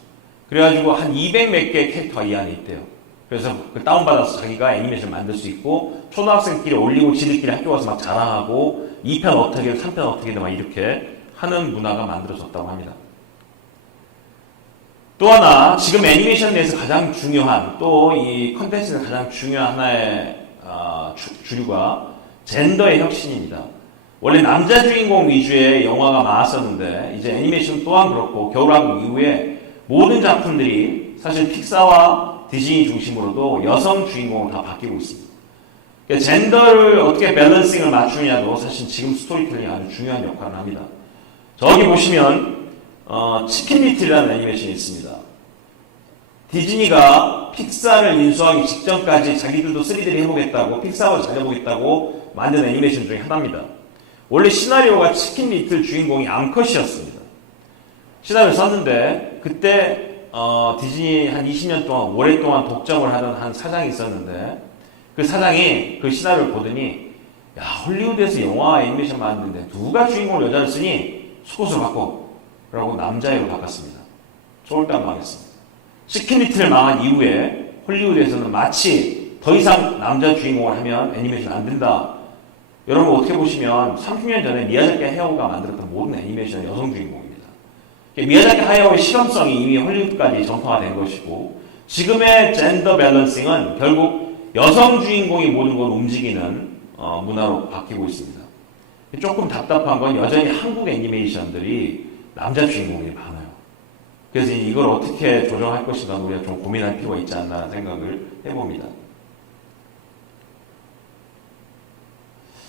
그래가지고 한 200 몇 개의 캐릭터가 이 안에 있대요. 그래서 그 다운받아서 자기가 애니메이션 만들 수 있고 초등학생끼리 올리고 지들끼리 학교 가서 막 자랑하고 2편 어떻게 3편 어떻게 막 이렇게 하는 문화가 만들어졌다고 합니다. 또 하나 지금 애니메이션 내에서 가장 중요한 또 이 컨텐츠에서 가장 중요한 하나의 주류가 젠더의 혁신입니다. 원래 남자 주인공 위주의 영화가 많았었는데 이제 애니메이션 또한 그렇고 겨울왕국 이후에 모든 작품들이 사실 픽사와 디즈니 중심으로도 여성 주인공으로 다 바뀌고 있습니다. 그러니까 젠더를 어떻게 밸런싱을 맞추느냐도 사실 지금 스토리텔링이 아주 중요한 역할을 합니다. 저기 보시면 치킨 리틀이라는 애니메이션이 있습니다. 디즈니가 픽사를 인수하기 직전까지 자기들도 3D를 해보겠다고 픽사와 잘 해보겠다고 만든 애니메이션 중에 하나입니다. 원래 시나리오가 치킨 리틀 주인공이 암컷이었습니다. 시나리오를 썼는데 그때 디즈니 한 20년 동안 오랫동안 독점을 하던 한 사장이 있었는데 그 사장이 그 시나리오를 보더니 야 헐리우드에서 영화 애니메이션 만드는데 누가 주인공을 여자를 쓰니 속옷을 바꿔 라고 남자애로 바꿨습니다. 쫄딱 망했습니다. 치킨 리틀을 망한 이후에 헐리우드에서는 마치 더 이상 남자 주인공을 하면 애니메이션 안 된다. 여러분 어떻게 보시면 30년 전에 미야자키 하야오가 만들었던 모든 애니메이션은 여성 주인공입니다. 미야자키 하야오의 실험성이 이미 헐리우드까지 전파가 된 것이고 지금의 젠더 밸런싱은 결국 여성 주인공이 모든 걸 움직이는 문화로 바뀌고 있습니다. 조금 답답한 건 여전히 한국 애니메이션들이 남자 주인공이 많아요. 그래서 이걸 어떻게 조정할 것인가 우리가 좀 고민할 필요가 있지 않나 생각을 해봅니다.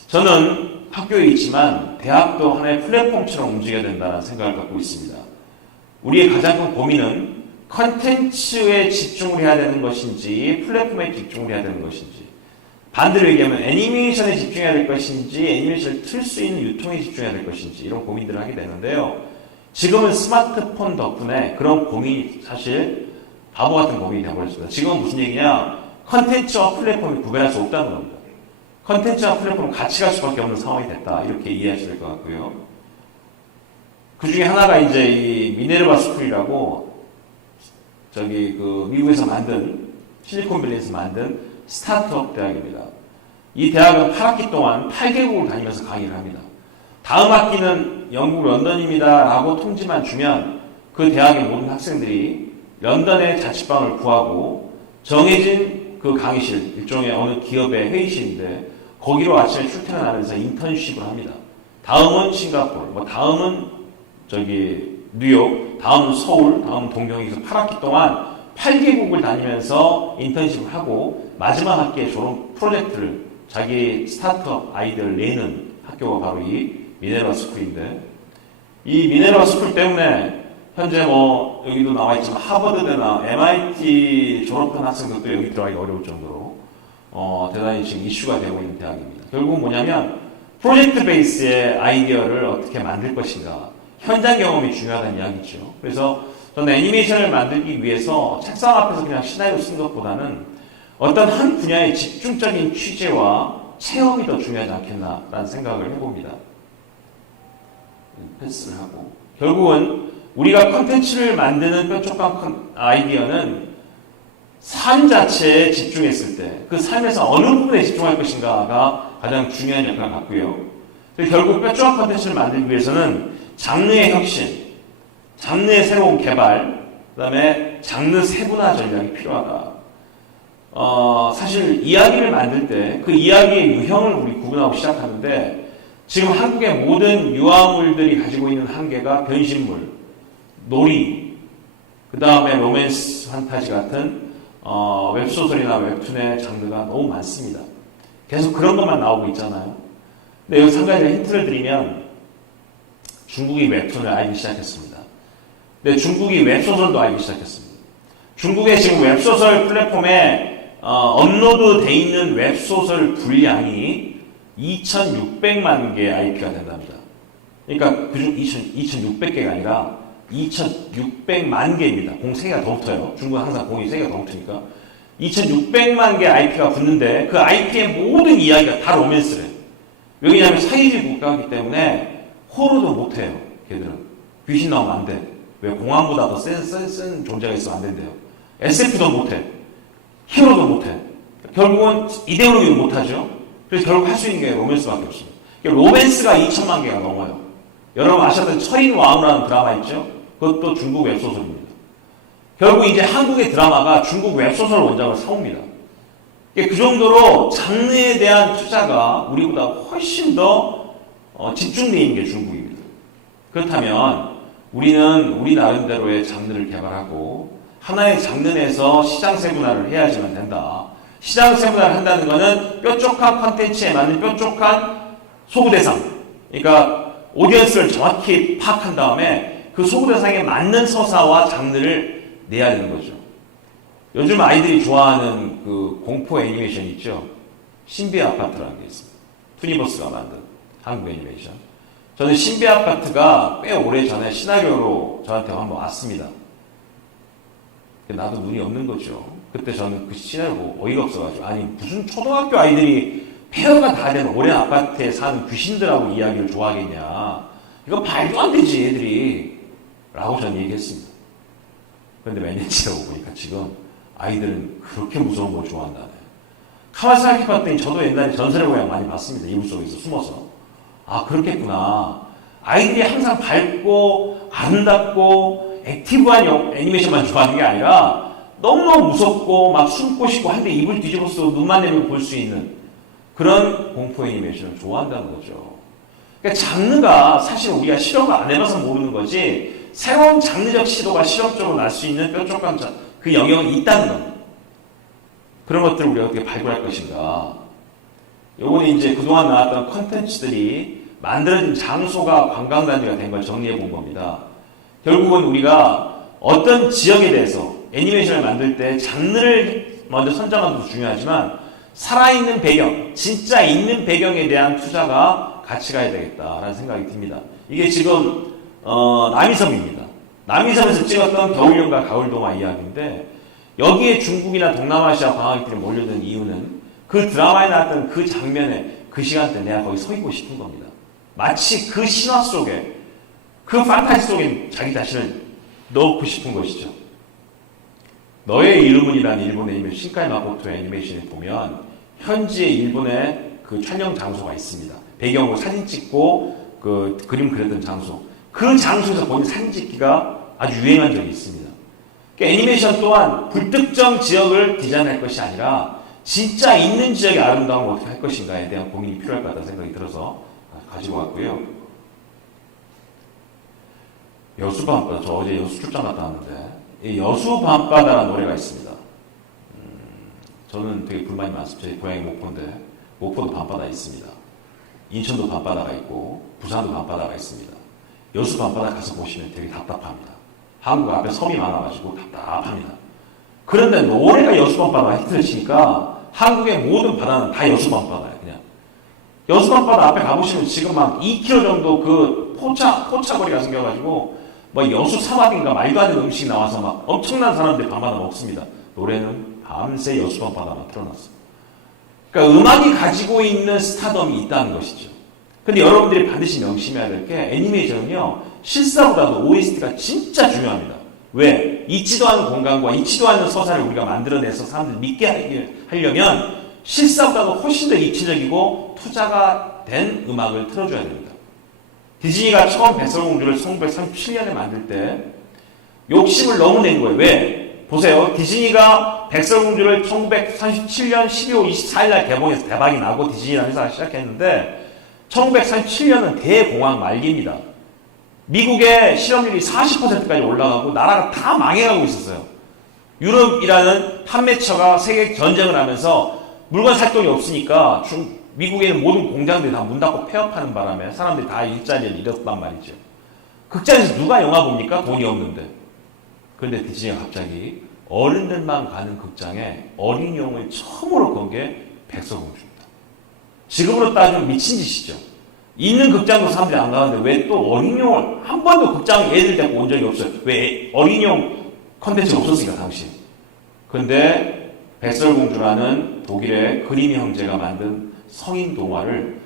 저는 학교에 있지만 대학도 하나의 플랫폼처럼 움직여야 된다는 생각을 갖고 있습니다. 우리의 가장 큰 고민은 컨텐츠에 집중을 해야 되는 것인지 플랫폼에 집중을 해야 되는 것인지, 반대로 얘기하면 애니메이션에 집중해야 될 것인지 애니메이션을 틀 수 있는 유통에 집중해야 될 것인지, 이런 고민들을 하게 되는데요. 지금은 스마트폰 덕분에 그런 고민이 사실 바보 같은 고민이 되어버렸습니다. 지금은 무슨 얘기냐? 컨텐츠와 플랫폼이 구별할 수 없다는 겁니다. 컨텐츠와 플랫폼은 같이 갈 수밖에 없는 상황이 됐다, 이렇게 이해하셔야 될 것 같고요. 그 중에 하나가 이제 이 미네르바 스쿨이라고 미국에서 만든, 실리콘밸리에서 만든 스타트업 대학입니다. 이 대학은 8학기 동안 8개국을 다니면서 강의를 합니다. 다음 학기는 영국 런던입니다 라고 통지만 주면 그 대학의 모든 학생들이 런던의 자취방을 구하고 정해진 그 강의실, 일종의 어느 기업의 회의실인데 거기로 아침에 출퇴근하면서 인턴십을 합니다. 다음은 싱가포르, 다음은 뉴욕, 다음은 서울, 다음은 동경에서 8학기 동안 8개국을 다니면서 인턴십을 하고 마지막 학기에 졸업 프로젝트를, 자기 스타트업 아이디어를 내는 학교가 바로 이 미네르바 스쿨인데, 이 미네르바 스쿨 때문에 현재 여기도 나와 있지만 하버드대나 MIT 졸업한 학생들도 여기 들어가기 어려울 정도로 대단히 지금 이슈가 되고 있는 대학입니다. 결국은 뭐냐면 프로젝트 베이스의 아이디어를 어떻게 만들 것인가, 현장 경험이 중요하다는 이야기죠. 그래서 저는 애니메이션을 만들기 위해서 책상 앞에서 그냥 시나리오 쓴 것보다는 어떤 한 분야의 집중적인 취재와 체험이 더 중요하지 않겠나라는 생각을 해봅니다. 패스를 하고, 결국은 우리가 컨텐츠를 만드는 뾰족한 아이디어는 삶 자체에 집중했을 때 그 삶에서 어느 부분에 집중할 것인가가 가장 중요한 역할을 갖고요. 결국 뾰족한 컨텐츠를 만들기 위해서는 장르의 혁신, 장르의 새로운 개발, 그 다음에 장르 세분화 전략이 필요하다. 사실 이야기를 만들 때 그 이야기의 유형을 우리 구분하고 시작하는데, 지금 한국의 모든 유아물들이 가지고 있는 한계가 변신물, 놀이, 그 다음에 로맨스 판타지 같은 웹소설이나 웹툰의 장르가 너무 많습니다. 계속 그런 것만 나오고 있잖아요. 근데 여기서 한 가지 힌트를 드리면, 중국이 웹툰을 알기 시작했습니다. 근데 중국이 웹소설도 알기 시작했습니다. 중국의 지금 웹소설 플랫폼에 업로드 돼 있는 웹소설 분량이 2,600만 개 IP가 된답니다. 그러니까 그중 2,600개가 아니라 2,600만 개입니다. 공 3개가 더 붙어요. 중국은 항상 공이 3개가 더 붙으니까. 2,600만 개 IP가 붙는데 그 IP의 모든 이야기가 다 로맨스래. 왜냐하면 사회주의 국가이기 때문에 호러도 못해요. 걔들은. 귀신 나오면 안 돼. 왜? 공항보다 더 센 존재가 있으면 안 된대요. SF도 못해. 히어로도 못해. 결국은 이데올로기도 못하죠. 그래서 결국 할 수 있는 게 로맨스밖에 없습니다. 로맨스가 2천만 개가 넘어요. 여러분 아셨던 철인 왕후라는 드라마 있죠? 그것도 중국 웹소설입니다. 결국 이제 한국의 드라마가 중국 웹소설 원작을 사옵니다. 그 정도로 장르에 대한 투자가 우리보다 훨씬 더 집중되어 있는 게 중국입니다. 그렇다면 우리는 우리 나름대로의 장르를 개발하고 하나의 장르 내에서 시장 세분화를 해야지만 된다. 시장 세분화를 한다는 것은 뾰족한 컨텐츠에 맞는 뾰족한 소구 대상, 그러니까 오디언스를 정확히 파악한 다음에 그 소구 대상에 맞는 서사와 장르를 내야 되는 거죠. 요즘 아이들이 좋아하는 그 공포 애니메이션 있죠? 신비 아파트라는 게 있습니다. 투니버스가 만든 한국 애니메이션. 저는 신비 아파트가 꽤 오래 전에 시나리오로 저한테 한번 왔습니다. 나도 눈이 없는 거죠. 그때 저는 그 시나리오 보고 어이가 없어가지고, 아니 무슨 초등학교 아이들이 폐허가 다 된 오랜 아파트에 사는 귀신들하고 이야기를 좋아하겠냐. 이거 말도 안 되지 애들이. 라고 저는 얘기했습니다. 그런데 몇 년 지나고 보니까 지금 아이들은 그렇게 무서운 걸 좋아한다네. 가만히 생각해봤더니 저도 옛날에 전설의 고향 많이 봤습니다. 이불 속에서 숨어서. 아 그렇겠구나. 아이들이 항상 밝고 아름답고 액티브한 애니메이션만 좋아하는 게 아니라 너무너무 무섭고 막 숨고 싶고 한데 이불 뒤집어서 눈만 내면 볼 수 있는 그런 공포 애니메이션을 좋아한다는 거죠. 그러니까 장르가 사실 우리가 실험을 안 해봐서 모르는 거지, 새로운 장르적 시도가 실험적으로 날 수 있는 뾰족한 그 영역이 있다는 겁니다. 그런 것들을 우리가 어떻게 발굴할 것인가. 요거는 이제 그동안 나왔던 컨텐츠들이 만들어진 장소가 관광단지가 된 걸 정리해 본 겁니다. 결국은 우리가 어떤 지역에 대해서 애니메이션을 만들 때 장르를 먼저 선정하는 것도 중요하지만 살아있는 배경, 진짜 있는 배경에 대한 투자가 같이 가야 되겠다라는 생각이 듭니다. 이게 지금 남이섬입니다. 남이섬에서 찍었던 겨울연가 가을동화 이야기인데 여기에 중국이나 동남아시아 관광객들이 몰려든 이유는 그 드라마에 나왔던 그 장면에 그 시간대 내가 거기 서 있고 싶은 겁니다. 마치 그 신화 속에 그 판타지 속에 자기 자신을 넣고 싶은 것이죠. 너의 이름은이라는 일본의 애니메이션 신카이 마코토 애니메이션에 보면 현지의 일본의 그 촬영 장소가 있습니다. 배경으로 사진 찍고 그 그림 그렸던 장소. 그 장소에서 본인 사진 찍기가 아주 유행한 적이 있습니다. 그러니까 애니메이션 또한 불특정 지역을 디자인할 것이 아니라 진짜 있는 지역의 아름다움을 어떻게 할 것인가에 대한 고민이 필요할 것 같다는 생각이 들어서 가지고 왔고요. 여수 밤바다, 저 어제 여수 출장 갔다 왔는데 이 여수 밤바다라는 노래가 있습니다. 저는 되게 불만이 많습니다. 제 고향이 목포인데 목포도 밤바다 있습니다. 인천도 밤바다가 있고 부산도 밤바다가 있습니다. 여수 밤바다 가서 보시면 되게 답답합니다. 한국 앞에 섬이 많아가지고 답답합니다. 그런데 노래가 여수 밤바다가 히트를 치니까 한국의 모든 바다는 다 여수 밤바다예요. 그냥 여수 밤바다 앞에 가보시면 지금 한 2km 정도 그 포차거리가 생겨가지고 뭐 여수 사막인가 말도 안 되는 음식이 나와서 막 엄청난 사람들이 밤바다 먹습니다. 노래는 밤새 여수 밤바다만 틀어놨어요. 그러니까 음악이 가지고 있는 스타덤이 있다는 것이죠. 근데 여러분들이 반드시 명심해야 될 게 애니메이션은요 실사보다도 OST가 진짜 중요합니다. 왜? 잊지도 않은 공간과 잊지도 않은 서사를 우리가 만들어내서 사람들 믿게 하려면 실사보다도 훨씬 더 입체적이고 투자가 된 음악을 틀어줘야 됩니다. 디즈니가 처음 백설공주를 1937년에 만들 때 욕심을 너무 낸 거예요. 왜? 보세요. 디즈니가 백설공주를 1937년 12월 24일 날 개봉해서 대박이 나고 디즈니라는 회사가 시작했는데 1937년은 대공황 말기입니다. 미국의 실업률이 40%까지 올라가고 나라가 다 망해가고 있었어요. 유럽이라는 판매처가 세계 전쟁을 하면서 물건 살 돈이 없으니까 미국에 있는 모든 공장들이 다 문 닫고 폐업하는 바람에 사람들이 다 일자리를 잃었단 말이죠. 극장에서 누가 영화 봅니까? 돈이 없는데. 그런데 디즈니가 갑자기 어른들만 가는 극장에 어린이용을 처음으로 건 게 백설공주입니다. 지금으로 따지면 미친 짓이죠. 있는 극장도 사람들이 안 가는데 왜 또 어린이용을 한 번도 극장 애들 데리고 온 적이 없어요. 왜 어린이용 컨텐츠가 없었으니까 당시. 근데 백설공주라는 독일의 그림 형제가 만든 성인 동화를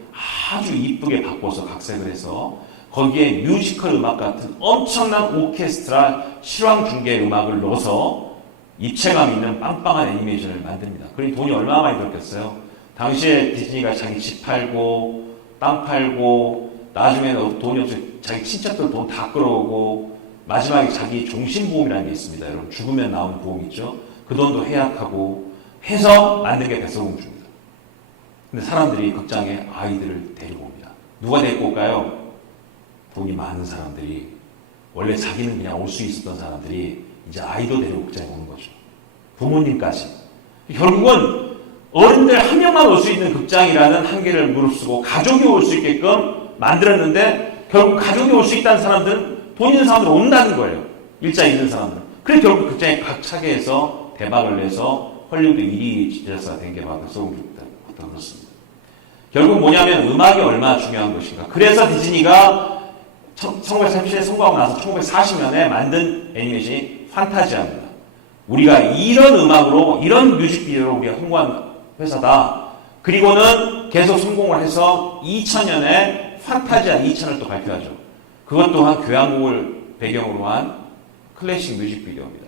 아주 이쁘게 바꿔서 각색을 해서 거기에 뮤지컬 음악 같은 엄청난 오케스트라 실황 중계 음악을 넣어서 입체감 있는 빵빵한 애니메이션을 만듭니다. 그러니 돈이 얼마나 많이 들었겠어요. 당시에 디즈니가 자기 집 팔고 땅 팔고 나중에는 돈이 없어서 자기 친척들 돈 다 끌어오고 마지막에 자기 종신보험이라는 게 있습니다. 여러분 죽으면 나오는 보험 있죠. 그 돈도 해약하고 해서 만든 게 백설공주입니다. 근데 사람들이 극장에 아이들을 데리고 옵니다. 누가 데리고 올까요? 돈이 많은 사람들이 원래 자기는 그냥 올 수 있었던 사람들이 이제 아이도 데리고 극장에 오는 거죠. 부모님까지. 결국은 어른들 한 명만 올 수 있는 극장이라는 한계를 무릅쓰고 가족이 올 수 있게끔 만들었는데 결국 가족이 올 수 있다는 사람들은 돈 있는 사람들 온다는 거예요. 일자 있는 사람들은. 그래서 결국 극장에 각 차게 해서 대박을 내서 헐리우드 1위 제작사가 된 게 바로 백설공주였다. 그렇습니다. 결국 뭐냐면 음악이 얼마나 중요한 것인가. 그래서 디즈니가 1937년에 성공하고 나서 1940년에 만든 애니메이션이 판타지아입니다. 우리가 이런 음악으로 이런 뮤직비디오로 우리가 성공한 회사다. 그리고는 계속 성공을 해서 2000년에 판타지아 2000을 또 발표하죠. 그것 또한 교향곡을 배경으로 한 클래식 뮤직비디오입니다.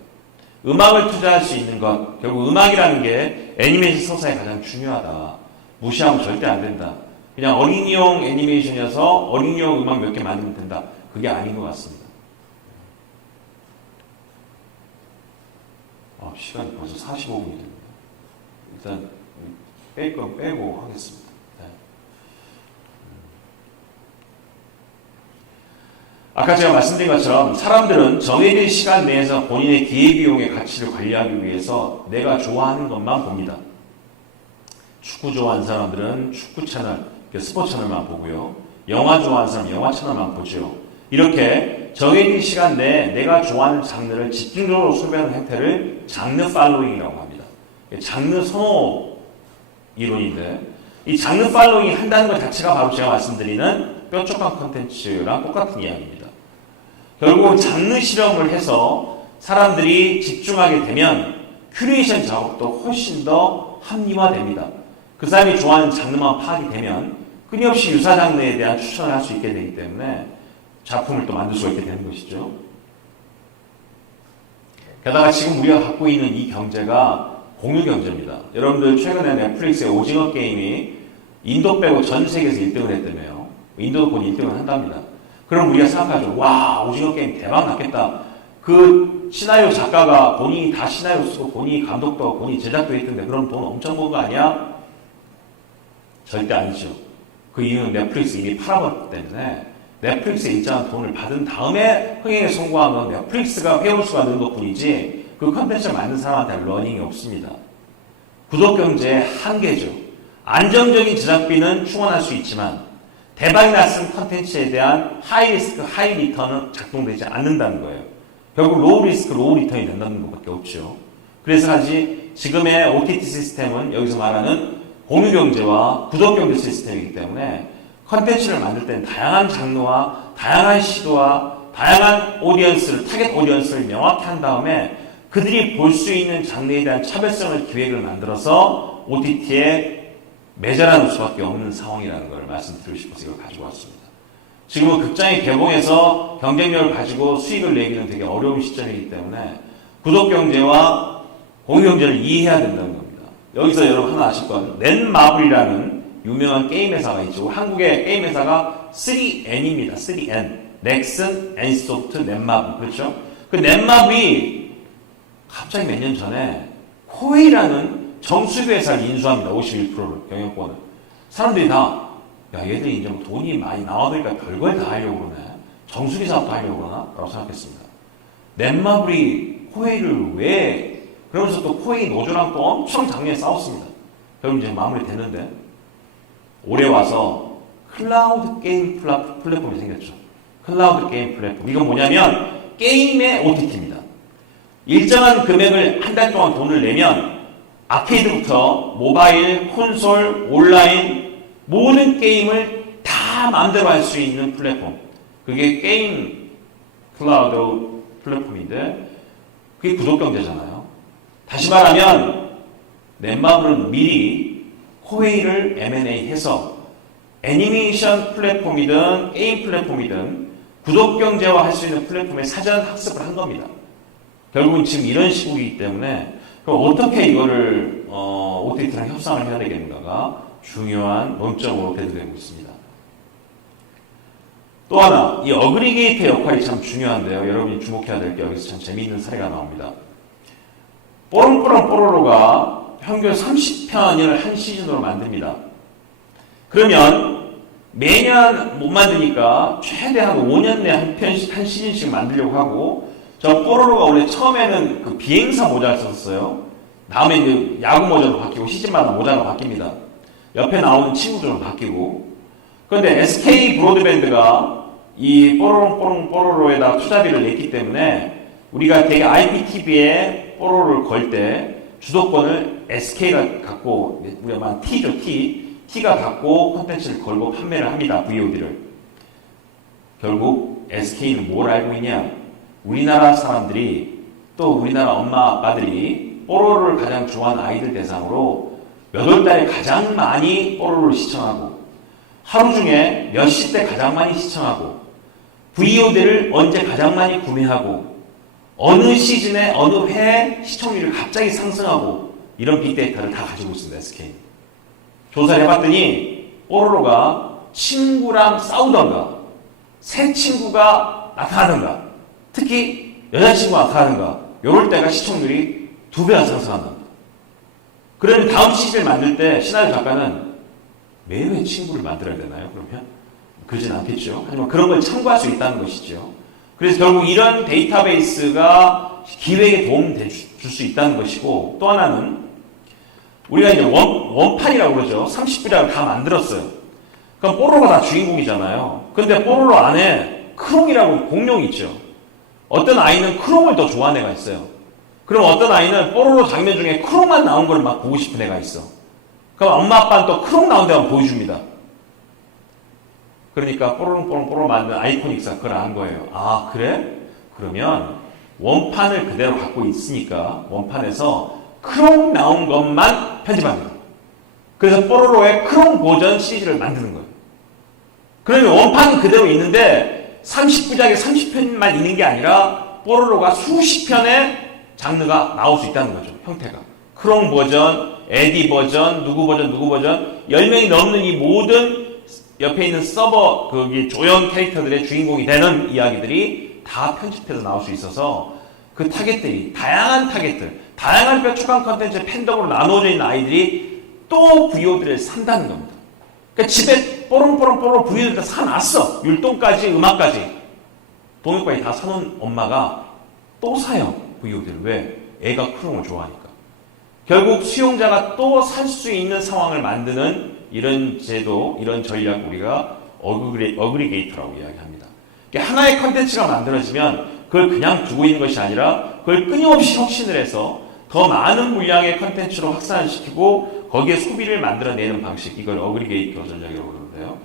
음악을 투자할 수 있는 것, 결국 음악이라는 게 애니메이션 서사에 가장 중요하다. 무시하면 절대 안 된다. 그냥 어린이용 애니메이션이어서 어린이용 음악 몇 개 만들면 된다. 그게 아닌 것 같습니다. 시간이 벌써 45분이 됩니다. 일단 뺄 건 빼고 하겠습니다. 네. 아까 제가 말씀드린 것처럼 사람들은 정해진 시간 내에서 본인의 기회비용의 가치를 관리하기 위해서 내가 좋아하는 것만 봅니다. 축구 좋아하는 사람들은 축구 채널, 스포츠 채널만 보고요. 영화 좋아하는 사람은 영화 채널만 보죠. 이렇게 정해진 시간 내에 내가 좋아하는 장르를 집중적으로 소비하는 행태를 장르 팔로잉이라고 합니다. 장르 선호 이론인데 이 장르 팔로잉 한다는 것 자체가 바로 제가 말씀드리는 뾰족한 콘텐츠랑 똑같은 이야기입니다. 결국은 장르 실험을 해서 사람들이 집중하게 되면 큐레이션 작업도 훨씬 더 합리화됩니다. 그 사람이 좋아하는 장르만 파악이 되면 끊임없이 유사 장르에 대한 추천을 할 수 있게 되기 때문에 작품을 또 만들 수가 있게 되는 것이죠. 게다가 지금 우리가 갖고 있는 이 경제가 공유 경제입니다. 여러분들 최근에 넷플릭스의 오징어 게임이 인도 빼고 전 세계에서 1등을 했다며요. 인도도 곧 1등을 한답니다. 그럼 우리가 생각하죠. 와, 오징어 게임 대박 났겠다. 그 시나리오 작가가 본인이 다 시나리오 쓰고 본인이 감독도 하고 본인이 제작도 했던데 그럼 돈 엄청 번 거 아니야? 절대 아니죠. 그 이유는 넷플릭스 이미 팔아버렸기 때문에 넷플릭스에 일정한 돈을 받은 다음에 흥행에 성공한 건 넷플릭스가 회원수가 는 것뿐이지 그 컨텐츠를 만든 사람한테 러닝이 없습니다. 구독 경제의 한계죠. 안정적인 제작비는 충원할 수 있지만 대박이 났은 컨텐츠에 대한 하이 리스크, 하이 리턴은 작동되지 않는다는 거예요. 결국 로우 리스크, 로우 리턴이 된다는 것밖에 없죠. 그래서 사실 지금의 OTT 시스템은 여기서 말하는 공유 경제와 구독 경제 시스템이기 때문에 컨텐츠를 만들 때는 다양한 장르와 다양한 시도와 다양한 오디언스를, 타겟 오디언스를 명확히 한 다음에 그들이 볼 수 있는 장르에 대한 차별성을 기획을 만들어서 OTT에 매달아놓을 수밖에 없는 상황이라는 걸 말씀드리고 싶어서 이걸 가지고 왔습니다. 지금은 극장이 개봉해서 경쟁력을 가지고 수익을 내기는 되게 어려운 시점이기 때문에 구독 경제와 공유 경제를 이해해야 된다는 겁니다. 여기서 여러분 하나 아실 건 넷마블이라는 유명한 게임 회사가 있죠. 한국의 게임 회사가 3N입니다. 3N. 넥슨, NC소프트, 넷마블. 그렇죠? 그 넷마블이 갑자기 몇 년 전에 코웨이라는 정수기 회사를 인수합니다. 51%를, 경영권을. 사람들이 다 야, 얘들이 이제 뭐 돈이 많이 나와보니까 별걸 다 하려고 그러네. 정수기 사업도 하려고 그러나? 라고 생각했습니다. 넷마블이 코웨이를 왜, 그러면서 또 코웨이 노조랑 또 엄청 작년에 싸웠습니다. 그럼 이제 마무리 됐는데, 올해 와서 클라우드 게임 플랫폼이 생겼죠. 클라우드 게임 플랫폼. 이건 뭐냐면, 게임의 OTT입니다. 일정한 금액을 한 달 동안 돈을 내면, 아케이드부터 모바일, 콘솔, 온라인, 모든 게임을 다 마음대로 할 수 있는 플랫폼. 그게 게임 클라우드 플랫폼인데 그게 구독 경제잖아요. 다시 말하면 넷마블은 미리 코웨이를 M&A 해서 애니메이션 플랫폼이든 게임 플랫폼이든 구독 경제화 할 수 있는 플랫폼에 사전 학습을 한 겁니다. 결국은 지금 이런 시국이기 때문에 그럼 어떻게 이거를 OTT랑 협상을 해야 되겠는가가 중요한 논점으로 대두되고 있습니다. 또 하나, 이 어그리게이터 역할이 참 중요한데요. 여러분이 주목해야 될 게 여기서 참 재미있는 사례가 나옵니다. 뽀롱뽀롱 뽀로로가 평균 30편을 한 시즌으로 만듭니다. 그러면 매년 못 만드니까 최대한 5년 내에 한 시즌씩 만들려고 하고 저 뽀로로가 원래 처음에는 그 비행사 모자를 썼어요. 다음에 이제 야구 모자로 바뀌고 시즌마다 모자가 바뀝니다. 옆에 나오는 친구들은 바뀌고. 그런데 SK 브로드밴드가 이 뽀로롱 뽀로로에다 투자비를 냈기 때문에 우리가 되게 IPTV에 뽀로로를 걸 때 주도권을 SK가 갖고, 우리가 말한 T죠, T가 갖고 콘텐츠를 걸고 판매를 합니다. VOD를. 결국 SK는 뭘 알고 있냐? 우리나라 사람들이 또 우리나라 엄마 아빠들이 뽀로로를 가장 좋아하는 아이들 대상으로 몇 월 달에 가장 많이 뽀로로를 시청하고 하루 중에 몇 시 때 가장 많이 시청하고 VOD를 언제 가장 많이 구매하고 어느 시즌에 어느 해에 시청률이 갑자기 상승하고 이런 빅데이터를 다 가지고 있습니다. SK. 조사를 해봤더니 뽀로로가 친구랑 싸우던가 새 친구가 나타나던가 특히 여자친구가 나타나던가 이럴 때가 시청률이 2배가 상승한다. 그러면 다음 시즌을 만들 때 시나리오 작가는 매회 친구를 만들어야 되나요? 그러면? 그러진 않겠죠. 하지만 그런 걸 참고할 수 있다는 것이죠. 그래서 결국 이런 데이터베이스가 기획에 도움 줄 수 있다는 것이고 또 하나는 우리가 이제 원판이라고 그러죠. 30부작을 다 만들었어요. 그럼 뽀로로가 다 주인공이잖아요. 근데 뽀로로 안에 크롱이라고 공룡이 있죠. 어떤 아이는 크롱을 더 좋아하는 애가 있어요. 그럼 어떤 아이는 뽀로로 장면 중에 크롱만 나온 걸 막 보고 싶은 애가 있어. 그럼 엄마 아빠는 또 크롱 나온 데만 보여줍니다. 그러니까 뽀로로 만든 아이코닉사 그걸 안 거예요. 아, 그래? 그러면 원판을 그대로 갖고 있으니까 원판에서 크롱 나온 것만 편집합니다. 그래서 뽀로로의 크롱 버전 시리즈를 만드는 거예요. 그러면 원판은 그대로 있는데 30부작에 30편만 있는 게 아니라 뽀로로가 수십 편의 장르가 나올 수 있다는 거죠. 형태가. 크롱 버전, 에디 버전, 누구 버전, 10명이 넘는 이 모든 옆에 있는 서버, 거기 조연 캐릭터들의 주인공이 되는 이야기들이 다 편집해서 나올 수 있어서 그 타겟들이, 다양한 타겟들, 다양한 뾰족한 컨텐츠 팬덤으로 나누어져 있는 아이들이 또 VOD를 산다는 겁니다. 그러니까 집에 뽀롱뽀롱 VOD를 다 사놨어. 율동까지, 음악까지. 동영상까지 다 사놓은 엄마가 또 사요. VOD를. 왜? 애가 크롱을 좋아하니까. 결국 수용자가 또 살 수 있는 상황을 만드는 이런 제도, 이런 전략 우리가 어그리게이터라고 이야기합니다. 하나의 컨텐츠가 만들어지면 그걸 그냥 두고 있는 것이 아니라 그걸 끊임없이 혁신을 해서 더 많은 물량의 컨텐츠로 확산을 시키고 거기에 소비를 만들어내는 방식, 이걸 어그리게이터 전략이라고 그러는데요.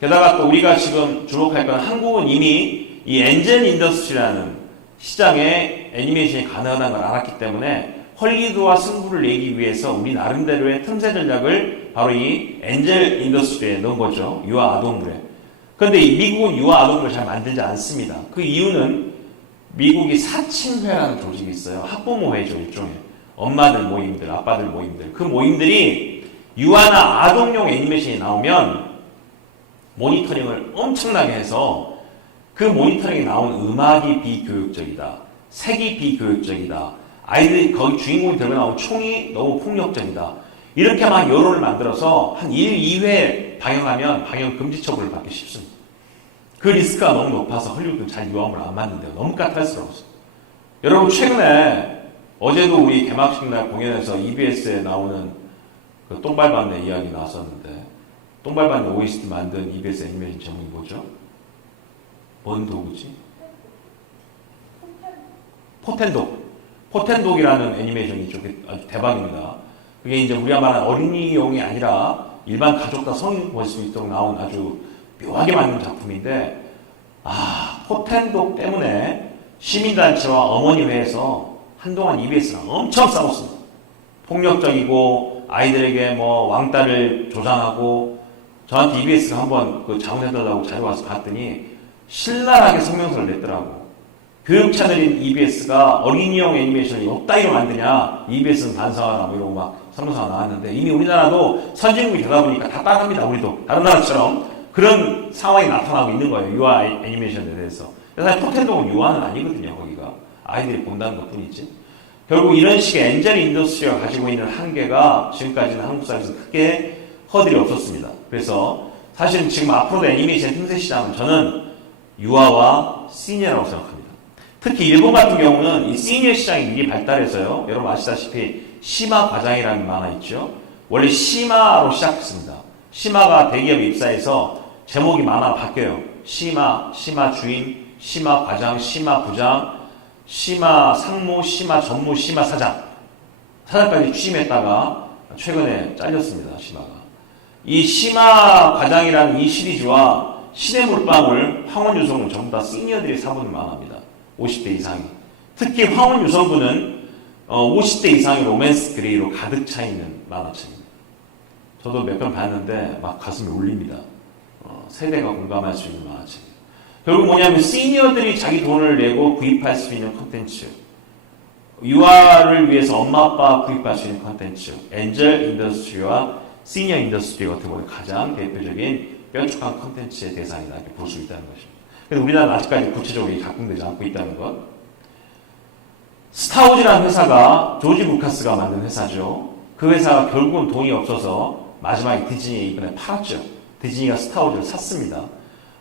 게다가 또 우리가 지금 주목할 건 한국은 이미 이 엔젤 인더스트리라는 시장에 애니메이션이 가능하다는 걸 알았기 때문에 헐리우드와 승부를 내기 위해서 우리 나름대로의 틈새 전략을 바로 이 엔젤 인더스트리에 넣은 거죠. 유아 아동물에. 그런데 미국은 유아 아동물을 잘 만들지 않습니다. 그 이유는 미국이 사친회라는 조직이 있어요. 학부모회죠, 일종의. 엄마들 모임들, 아빠들 모임들. 그 모임들이 유아나 아동용 애니메이션이 나오면 모니터링을 엄청나게 해서 그 모니터링에 나온 음악이 비교육적이다. 색이 비교육적이다. 아이들이 거기 주인공이 들고 나온 총이 너무 폭력적이다. 이렇게 막 여론을 만들어서 한 1, 2회 방영하면 방영 금지 처분을 받기 쉽습니다. 그 리스크가 너무 높아서 헐리우드는 잘 유아물을 안 만든대요. 너무 까탈스러워서. 여러분 최근에 어제도 우리 개막식 날 공연에서 EBS에 나오는 그 똥발반의 이야기 나왔었는데 똥발반의 OST 만든 EBS 애니메이션 제목이 뭐죠? 뭔 도구지? 포텐독이라는 애니메이션이 좀 아주 대박입니다. 그게 이제 우리가 말하는 어린이용이 아니라 일반 가족 다 성인 볼 수 있도록 나온 아주 묘하게 만든 작품인데, 포텐독 때문에 시민단체와 어머니회에서 한동안 EBS랑 엄청 싸웠습니다. 폭력적이고 아이들에게 뭐 왕따를 조장하고, 저한테 EBS가 한번 그 자문해달라고 자주 와서 봤더니 신랄하게 성명서를 냈더라고. 교육 채널인 EBS가 어린이용 애니메이션을 없다이로 만드냐, EBS는 반성하라 뭐 이러고 막 성명서가 나왔는데, 이미 우리나라도 선진국이 되다 보니까 다 따라합니다. 우리도 다른 나라처럼 그런 상황이 나타나고 있는 거예요. 유아 애니메이션에 대해서. 사실 포텐독은 유아는 아니거든요. 거기가 아이들이 본다는 것 뿐이지. 결국 이런 식의 엔젤 인더스트리가 가지고 있는 한계가 지금까지는 한국 사회에서 크게 허들이 없었습니다. 그래서 사실은 지금 앞으로도 애니메이션 틈새 시장은 저는 유아와 시니어라고 생각합니다. 특히 일본 같은 경우는 이 시니어 시장이 미리 발달해서요. 여러분 아시다시피 시마 과장이라는 만화 있죠. 원래 시마로 시작했습니다. 시마가 대기업에 입사해서 제목이 만화가 바뀌어요. 시마, 시마 주인, 시마 과장, 시마 부장, 시마 상무, 시마 전무, 시마 사장. 사장까지 취임했다가 최근에 잘렸습니다. 시마가. 이 시마 과장이라는 이 시리즈와 신의 물방울, 황혼유성은 전부 다 시니어들이 사보는 만화입니다. 50대 이상이. 특히 황혼유성군은 50대 이상의 로맨스 그레이로 가득 차 있는 만화책입니다. 저도 몇 편 봤는데 막 가슴이 울립니다. 세대가 공감할 수 있는 만화책이에요. 결국 뭐냐면 시니어들이 자기 돈을 내고 구입할 수 있는 콘텐츠, 유아를 위해서 엄마 아빠 구입할 수 있는 콘텐츠, 엔젤 인더스트리와 시니어 인더스트리가 어떻게 보면 가장 대표적인 뾰족한 콘텐츠의 대상이다 이렇게 볼 수 있다는 것입니다. 그래서 우리나라는 아직까지 구체적으로 작동되지 않고 있다는 것. 스타워즈라는 회사가 조지 루카스가 만든 회사죠. 그 회사가 결국은 돈이 없어서 마지막에 디즈니에 이번에 팔았죠. 디즈니가 스타워즈를 샀습니다.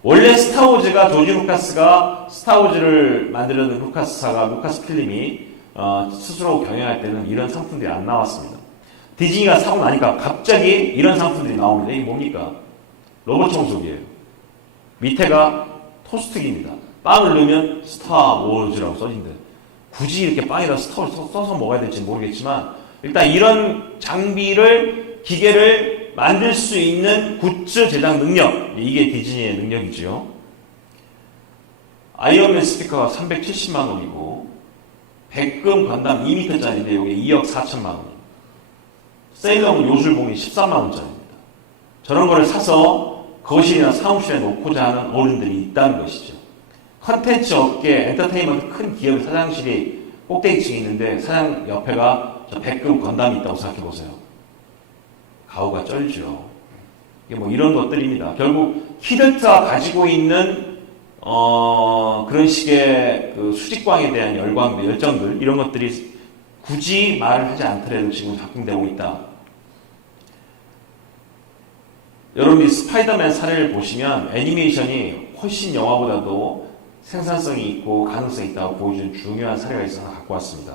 원래 스타워즈가 조지 루카스가 스타워즈를 만들려는 루카스사가 루카스 필름이 스스로 경영할 때는 이런 상품들이 안 나왔습니다. 디즈니가 사고 나니까 갑자기 이런 상품들이 나옵니다. 이게 뭡니까? 로봇 청소기예요. 밑에가 토스트기입니다. 빵을 넣으면 스타워즈라고 써진대. 굳이 이렇게 빵에다 스타를 써서 먹어야 될지 모르겠지만 일단 이런 장비를 기계를 만들 수 있는 굿즈 제작 능력, 이게 디즈니의 능력이죠. 아이언맨 스피커가 370만 원이고 백금 건담 2m짜리인데 여기 2억 4천만 원. 세일러문 요술봉이 13만 원짜리입니다. 저런 거를 사서 거실이나 사무실에 놓고자 하는 어른들이 있다는 것이죠. 컨텐츠 업계, 엔터테인먼트 큰 기업의 사장실이 꼭대기층에 있는데 사장 옆에가 저 백금 건담이 있다고 생각해보세요. 가오가 쩔죠. 이게 뭐 이런 것들입니다. 결국 히든트가 가지고 있는 그런 식의 그 수직광에 대한 열정들 이런 것들이 굳이 말을 하지 않더라도 지금 작동되고 있다. 여러분이 스파이더맨 사례를 보시면 애니메이션이 훨씬 영화보다도 생산성이 있고 가능성이 있다고 보여주는 중요한 사례가 있어서 갖고 왔습니다.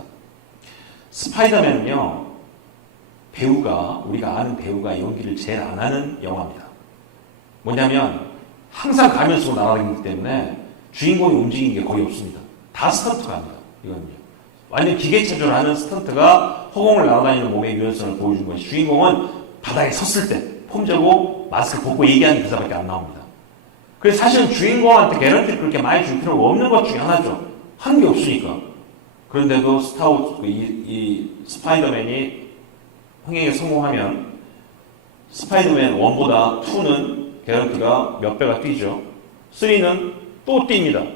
스파이더맨은요, 우리가 아는 배우가 연기를 제일 안 하는 영화입니다. 뭐냐면 항상 가면 쓰고 날아다니기 때문에 주인공이 움직이는 게 거의 없습니다. 다 스턴트가 합니다. 이거는요. 완전 기계체조를 하는 스턴트가 허공을 날아다니는 몸의 유연성을 보여주는 것이, 주인공은 바닥에 섰을 때 폼 재고 마스크 벗고 얘기하는 기사밖에 안 나옵니다. 그래서 사실은 주인공한테 개런티를 그렇게 많이 줄 필요가 없는 것 중에 하나죠. 하는 게 없으니까. 그런데도 이 스파이더맨이 흥행에 성공하면 스파이더맨 1보다 2는 개런티가 몇 배가 뛰죠. 3는 또 뜁니다.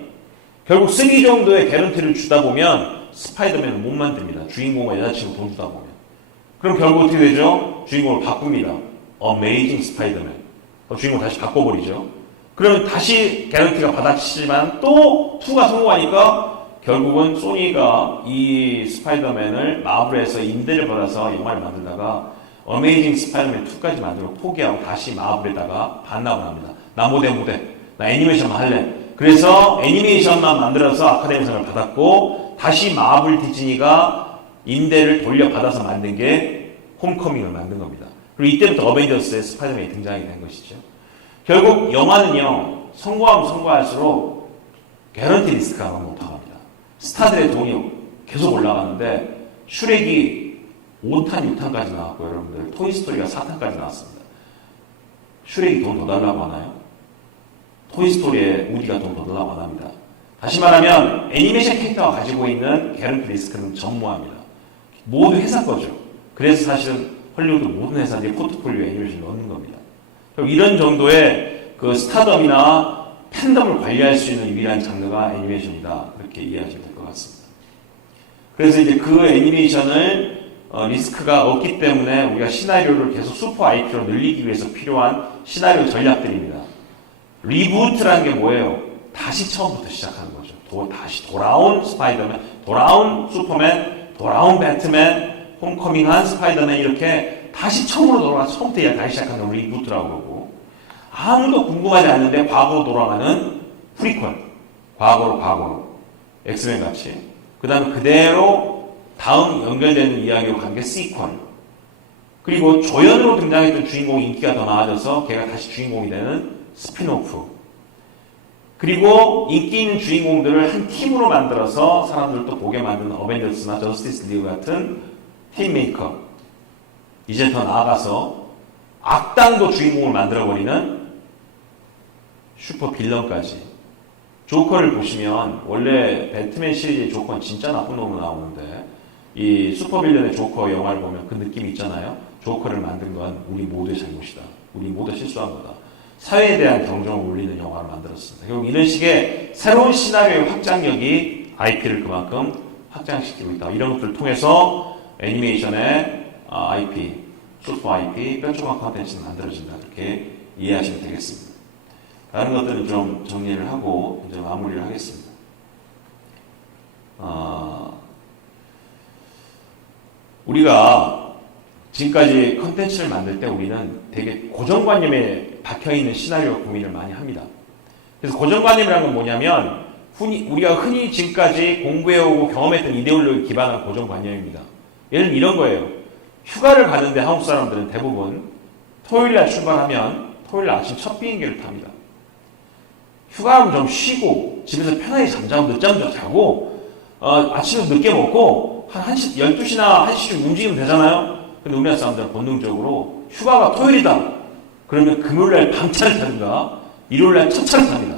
결국 3 정도의 개런티를 주다 보면 스파이더맨을 못 만듭니다. 주인공과 여자친구 돈 주다 보면. 그럼 결국 어떻게 되죠? 주인공을 바꿉니다. 어메이징 스파이더맨. 주인공 다시 바꿔버리죠. 그러면 다시 개런티가 받아치지만 또 2가 성공하니까 결국은 소니가 이 스파이더맨을 마블에서 임대를 받아서 영화를 만들다가 어메이징 스파이더맨 2까지 만들고 포기하고 다시 마블에다가 반납을 합니다. 나 나 애니메이션만 할래. 그래서 애니메이션만 만들어서 아카데미상을 받았고 다시 마블 디즈니가 임대를 돌려받아서 만든 게 홈커밍을 만든 겁니다. 그리고 이때부터 어벤져스의 스파이더맨이 등장이 된 것이죠. 결국 영화는요, 성공하면 성공할수록 개런티 리스크가 너무 높아갑니다. 스타들의 돈이 계속 올라가는데 슈렉이 5탄, 6탄까지 나왔고 여러분들 토이스토리가 4탄까지 나왔습니다. 슈렉이 돈 더 달라고 하나요? 토이스토리에 우디가 돈 더 달라고 안 합니다. 다시 말하면 애니메이션 캐릭터가 가지고 있는 개런티 리스크는 전무합니다. 모두 회사 거죠. 그래서 사실은 헐리우드 모든 회사들이 포트폴리오에 애니메이션을 넣는 겁니다. 이런 정도의 그 스타덤이나 팬덤을 관리할 수 있는 유일한 장르가 애니메이션이다. 그렇게 이해하시면 될 것 같습니다. 그래서 이제 그 애니메이션을 리스크가 없기 때문에 우리가 시나리오를 계속 슈퍼 IP로 늘리기 위해서 필요한 시나리오 전략들입니다. 리부트라는 게 뭐예요? 다시 처음부터 시작하는 거죠. 다시 돌아온 스파이더맨, 돌아온 슈퍼맨, 돌아온 배트맨, 홈커밍한 스파이더맨 이렇게 다시 처음으로 돌아가서 처음부터 다시 시작하는 걸 리부트라고 그러고 아무도 궁금하지 않는데 과거로 돌아가는 프리퀄, 과거로 엑스맨 같이 그 다음에 그대로 다음 연결되는 이야기로 간 게 시퀄 그리고 조연으로 등장했던 주인공이 인기가 더 나아져서 걔가 다시 주인공이 되는 스핀오프 그리고 인기 있는 주인공들을 한 팀으로 만들어서 사람들도 보게 만드는 어벤져스나 저스티스 리그 같은 팀메이커 이제 더 나아가서 악당도 주인공을 만들어버리는 슈퍼 빌런까지 조커를 보시면 원래 배트맨 시리즈의 조커는 진짜 나쁜 놈으로 나오는데 이 슈퍼 빌런의 조커 영화를 보면 그 느낌이 있잖아요. 조커를 만든 건 우리 모두의 잘못이다. 우리 모두 실수한 거다. 사회에 대한 경종을 울리는 영화를 만들었습니다. 결국 이런 식의 새로운 시나리오의 확장력이 IP를 그만큼 확장시키고 있다. 이런 것들을 통해서 애니메이션의 IP, 슈퍼 IP, 뼈조각 콘텐츠는 만들어진다. 그렇게 이해하시면 되겠습니다. 다른 것들은 좀 정리를 하고 이제 마무리를 하겠습니다. 우리가 지금까지 콘텐츠를 만들 때 우리는 되게 고정관념에 박혀있는 시나리오 고민을 많이 합니다. 그래서 고정관념이라는 건 뭐냐면 우리가 흔히 지금까지 공부해오고 경험했던 이데올로기에 기반한 고정관념입니다. 예를 들면 이런 거예요. 휴가를 가는데 한국 사람들은 대부분 토요일날 출발하면 토요일 아침 첫 비행기를 탑니다. 휴가하면 좀 쉬고 집에서 편하게 잠자고 늦잠도 자고 아침에 늦게 먹고 한 1시, 12시나 1시쯤 움직이면 되잖아요. 근데 우리나라 사람들은 본능적으로 휴가가 토요일이다. 그러면 금요일날 밤차를 타든가 일요일날 첫차를 탑니다.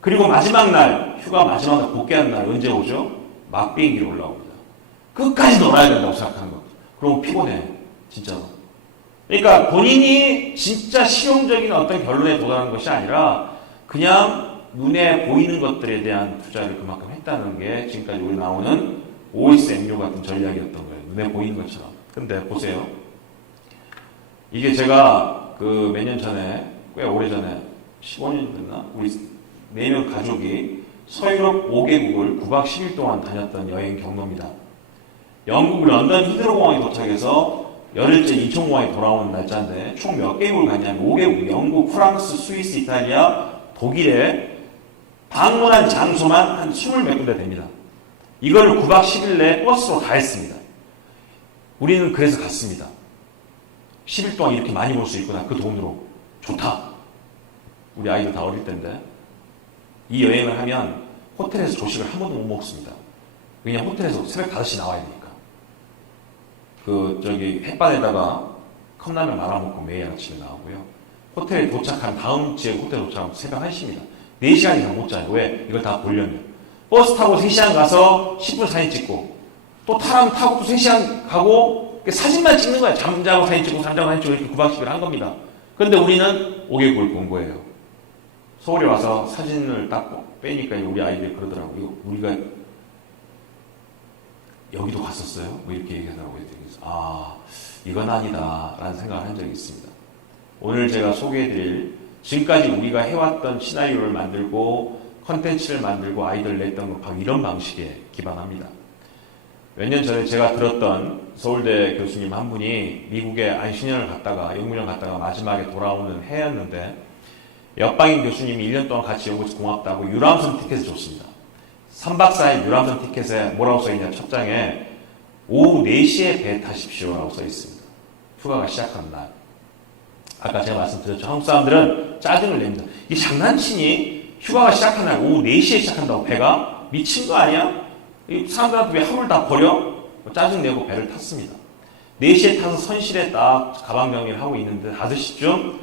그리고 마지막 날, 휴가 마지막 날 복귀하는 날 언제 오죠? 막 비행기로 올라옵니다. 끝까지 놀아야 된다고 생각하는 거. 그럼 피곤해. 진짜로. 그러니까 본인이 진짜 실용적인 어떤 결론에 도달하는 것이 아니라 그냥 눈에 보이는 것들에 대한 투자를 그만큼 했다는 게 지금까지 우리 나오는 OSMU 같은 전략이었던 거예요. 눈에 보이는 것처럼. 근데 보세요. 이게 제가 그 몇 년 전에, 꽤 오래 전에, 15년 됐나? 우리 4명 가족이 서유럽 5개국을 9박 10일 동안 다녔던 여행 경로입니다. 영국 런던 히드로공항에 도착해서 열흘째 인천공항에 돌아오는 날짜인데 총 몇 개국을 갔냐면 5개국, 영국, 프랑스, 스위스, 이탈리아, 독일에 방문한 장소만 한 20몇 군데 됩니다. 이거를 9박 10일 내에 버스로 다 했습니다. 우리는 그래서 갔습니다. 10일 동안 이렇게 많이 볼 수 있구나. 그 돈으로. 좋다. 우리 아이들 다 어릴 때인데. 이 여행을 하면 호텔에서 조식을 한 번도 못 먹습니다. 왜냐면 호텔에서 새벽 5시 나와야 되니까. 햇반에다가 컵라면 말아먹고 매일 아침에 나오고요. 호텔에 도착한 다음 주에 호텔에 도착하면 새벽 1시입니다. 4시간 이상 못 자요. 왜? 이걸 다 보려면. 버스 타고 3시간 가서 10분 사진 찍고 또 타고 또 3시간 가고 사진만 찍는 거예요. 잠자고 사진 찍고 잠자고 사진 찍고 이렇게 9박 10일 한 겁니다. 그런데 우리는 5개국을 본 거예요. 서울에 와서 사진을 딱 빼니까 우리 아이들이 그러더라고요. 우리가 여기도 갔었어요? 뭐 이렇게 얘기하더라고요. 그래서 이건 아니다 라는 생각을 한 적이 있습니다. 오늘 제가 소개해드릴 지금까지 우리가 해왔던 시나리오를 만들고 컨텐츠를 만들고 아이들 냈던 거 바로 이런 방식에 기반합니다. 몇 년 전에 제가 들었던 서울대 교수님 한 분이 미국에 안신년을 갔다가 연구년 갔다가 마지막에 돌아오는 해였는데 옆방인 교수님이 1년 동안 같이 연구해서 고맙다고 유람선 티켓을 줬습니다. 3박 4일 유람선 티켓에 뭐라고 써있냐 첫 장에 오후 4시에 배 타십시오 라고 써있습니다. 휴가가 시작하는 날. 아까 제가 말씀드렸죠. 한국 사람들은 짜증을 냅니다. 이게 장난치니? 휴가가 시작하는 날 오후 4시에 시작한다고 배가? 미친 거 아니야? 사람들한테 왜 하루를 다 버려? 짜증내고 배를 탔습니다. 4시에 타서 선실에 딱 가방 정리를 하고 있는데 5시쯤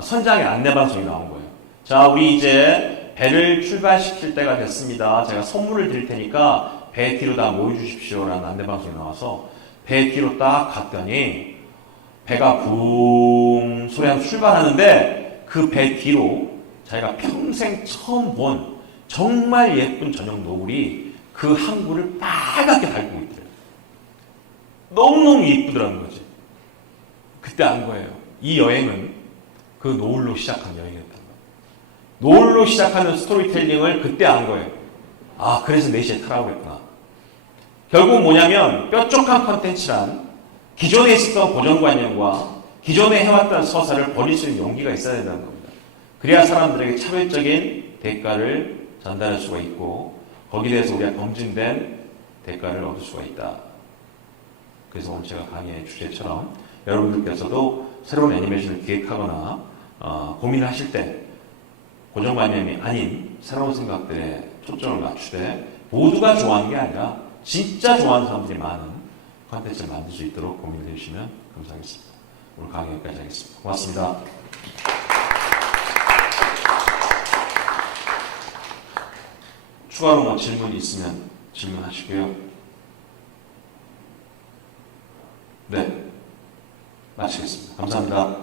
선장의 안내방송이 나온 거예요. 자, 우리 이제 배를 출발시킬 때가 됐습니다. 제가 선물을 드릴 테니까 배 뒤로 다 모여주십시오 라는 안내방송이 나와서 배 뒤로 딱 갔더니 배가 붕 소리하면서 출발하는데 그 배 뒤로 자기가 평생 처음 본 정말 예쁜 저녁 노을이 그 항구를 빨갛게 달고 있더래요. 너무너무 예쁘더라는 거지. 그때 안 거예요. 이 여행은 그 노을로 시작한 여행이었던 거예요. 노을로 시작하는 스토리텔링을 그때 안 거예요. 그래서 4시에 타라고 했구나. 결국 뭐냐면 뾰족한 컨텐츠란 기존에 있었던 고정관념과 기존에 해왔던 서사를 버릴 수 있는 용기가 있어야 된다는 겁니다. 그래야 사람들에게 차별적인 대가를 전달할 수가 있고 거기에 대해서 우리가 검증된 대가를 얻을 수가 있다. 그래서 오늘 제가 강의의 주제처럼 여러분들께서도 새로운 애니메이션을 기획하거나 고민을 하실 때 고정관념이 아닌 새로운 생각들에 초점을 맞추되 모두가 좋아하는 게 아니라 진짜 좋아하는 사람들이 많은 콘텐츠를 만들 수 있도록 고민해 주시면 감사하겠습니다. 오늘 강의 여기까지 하겠습니다. 고맙습니다. 추가로 질문이 있으면 질문하시고요. 네, 마치겠습니다. 감사합니다.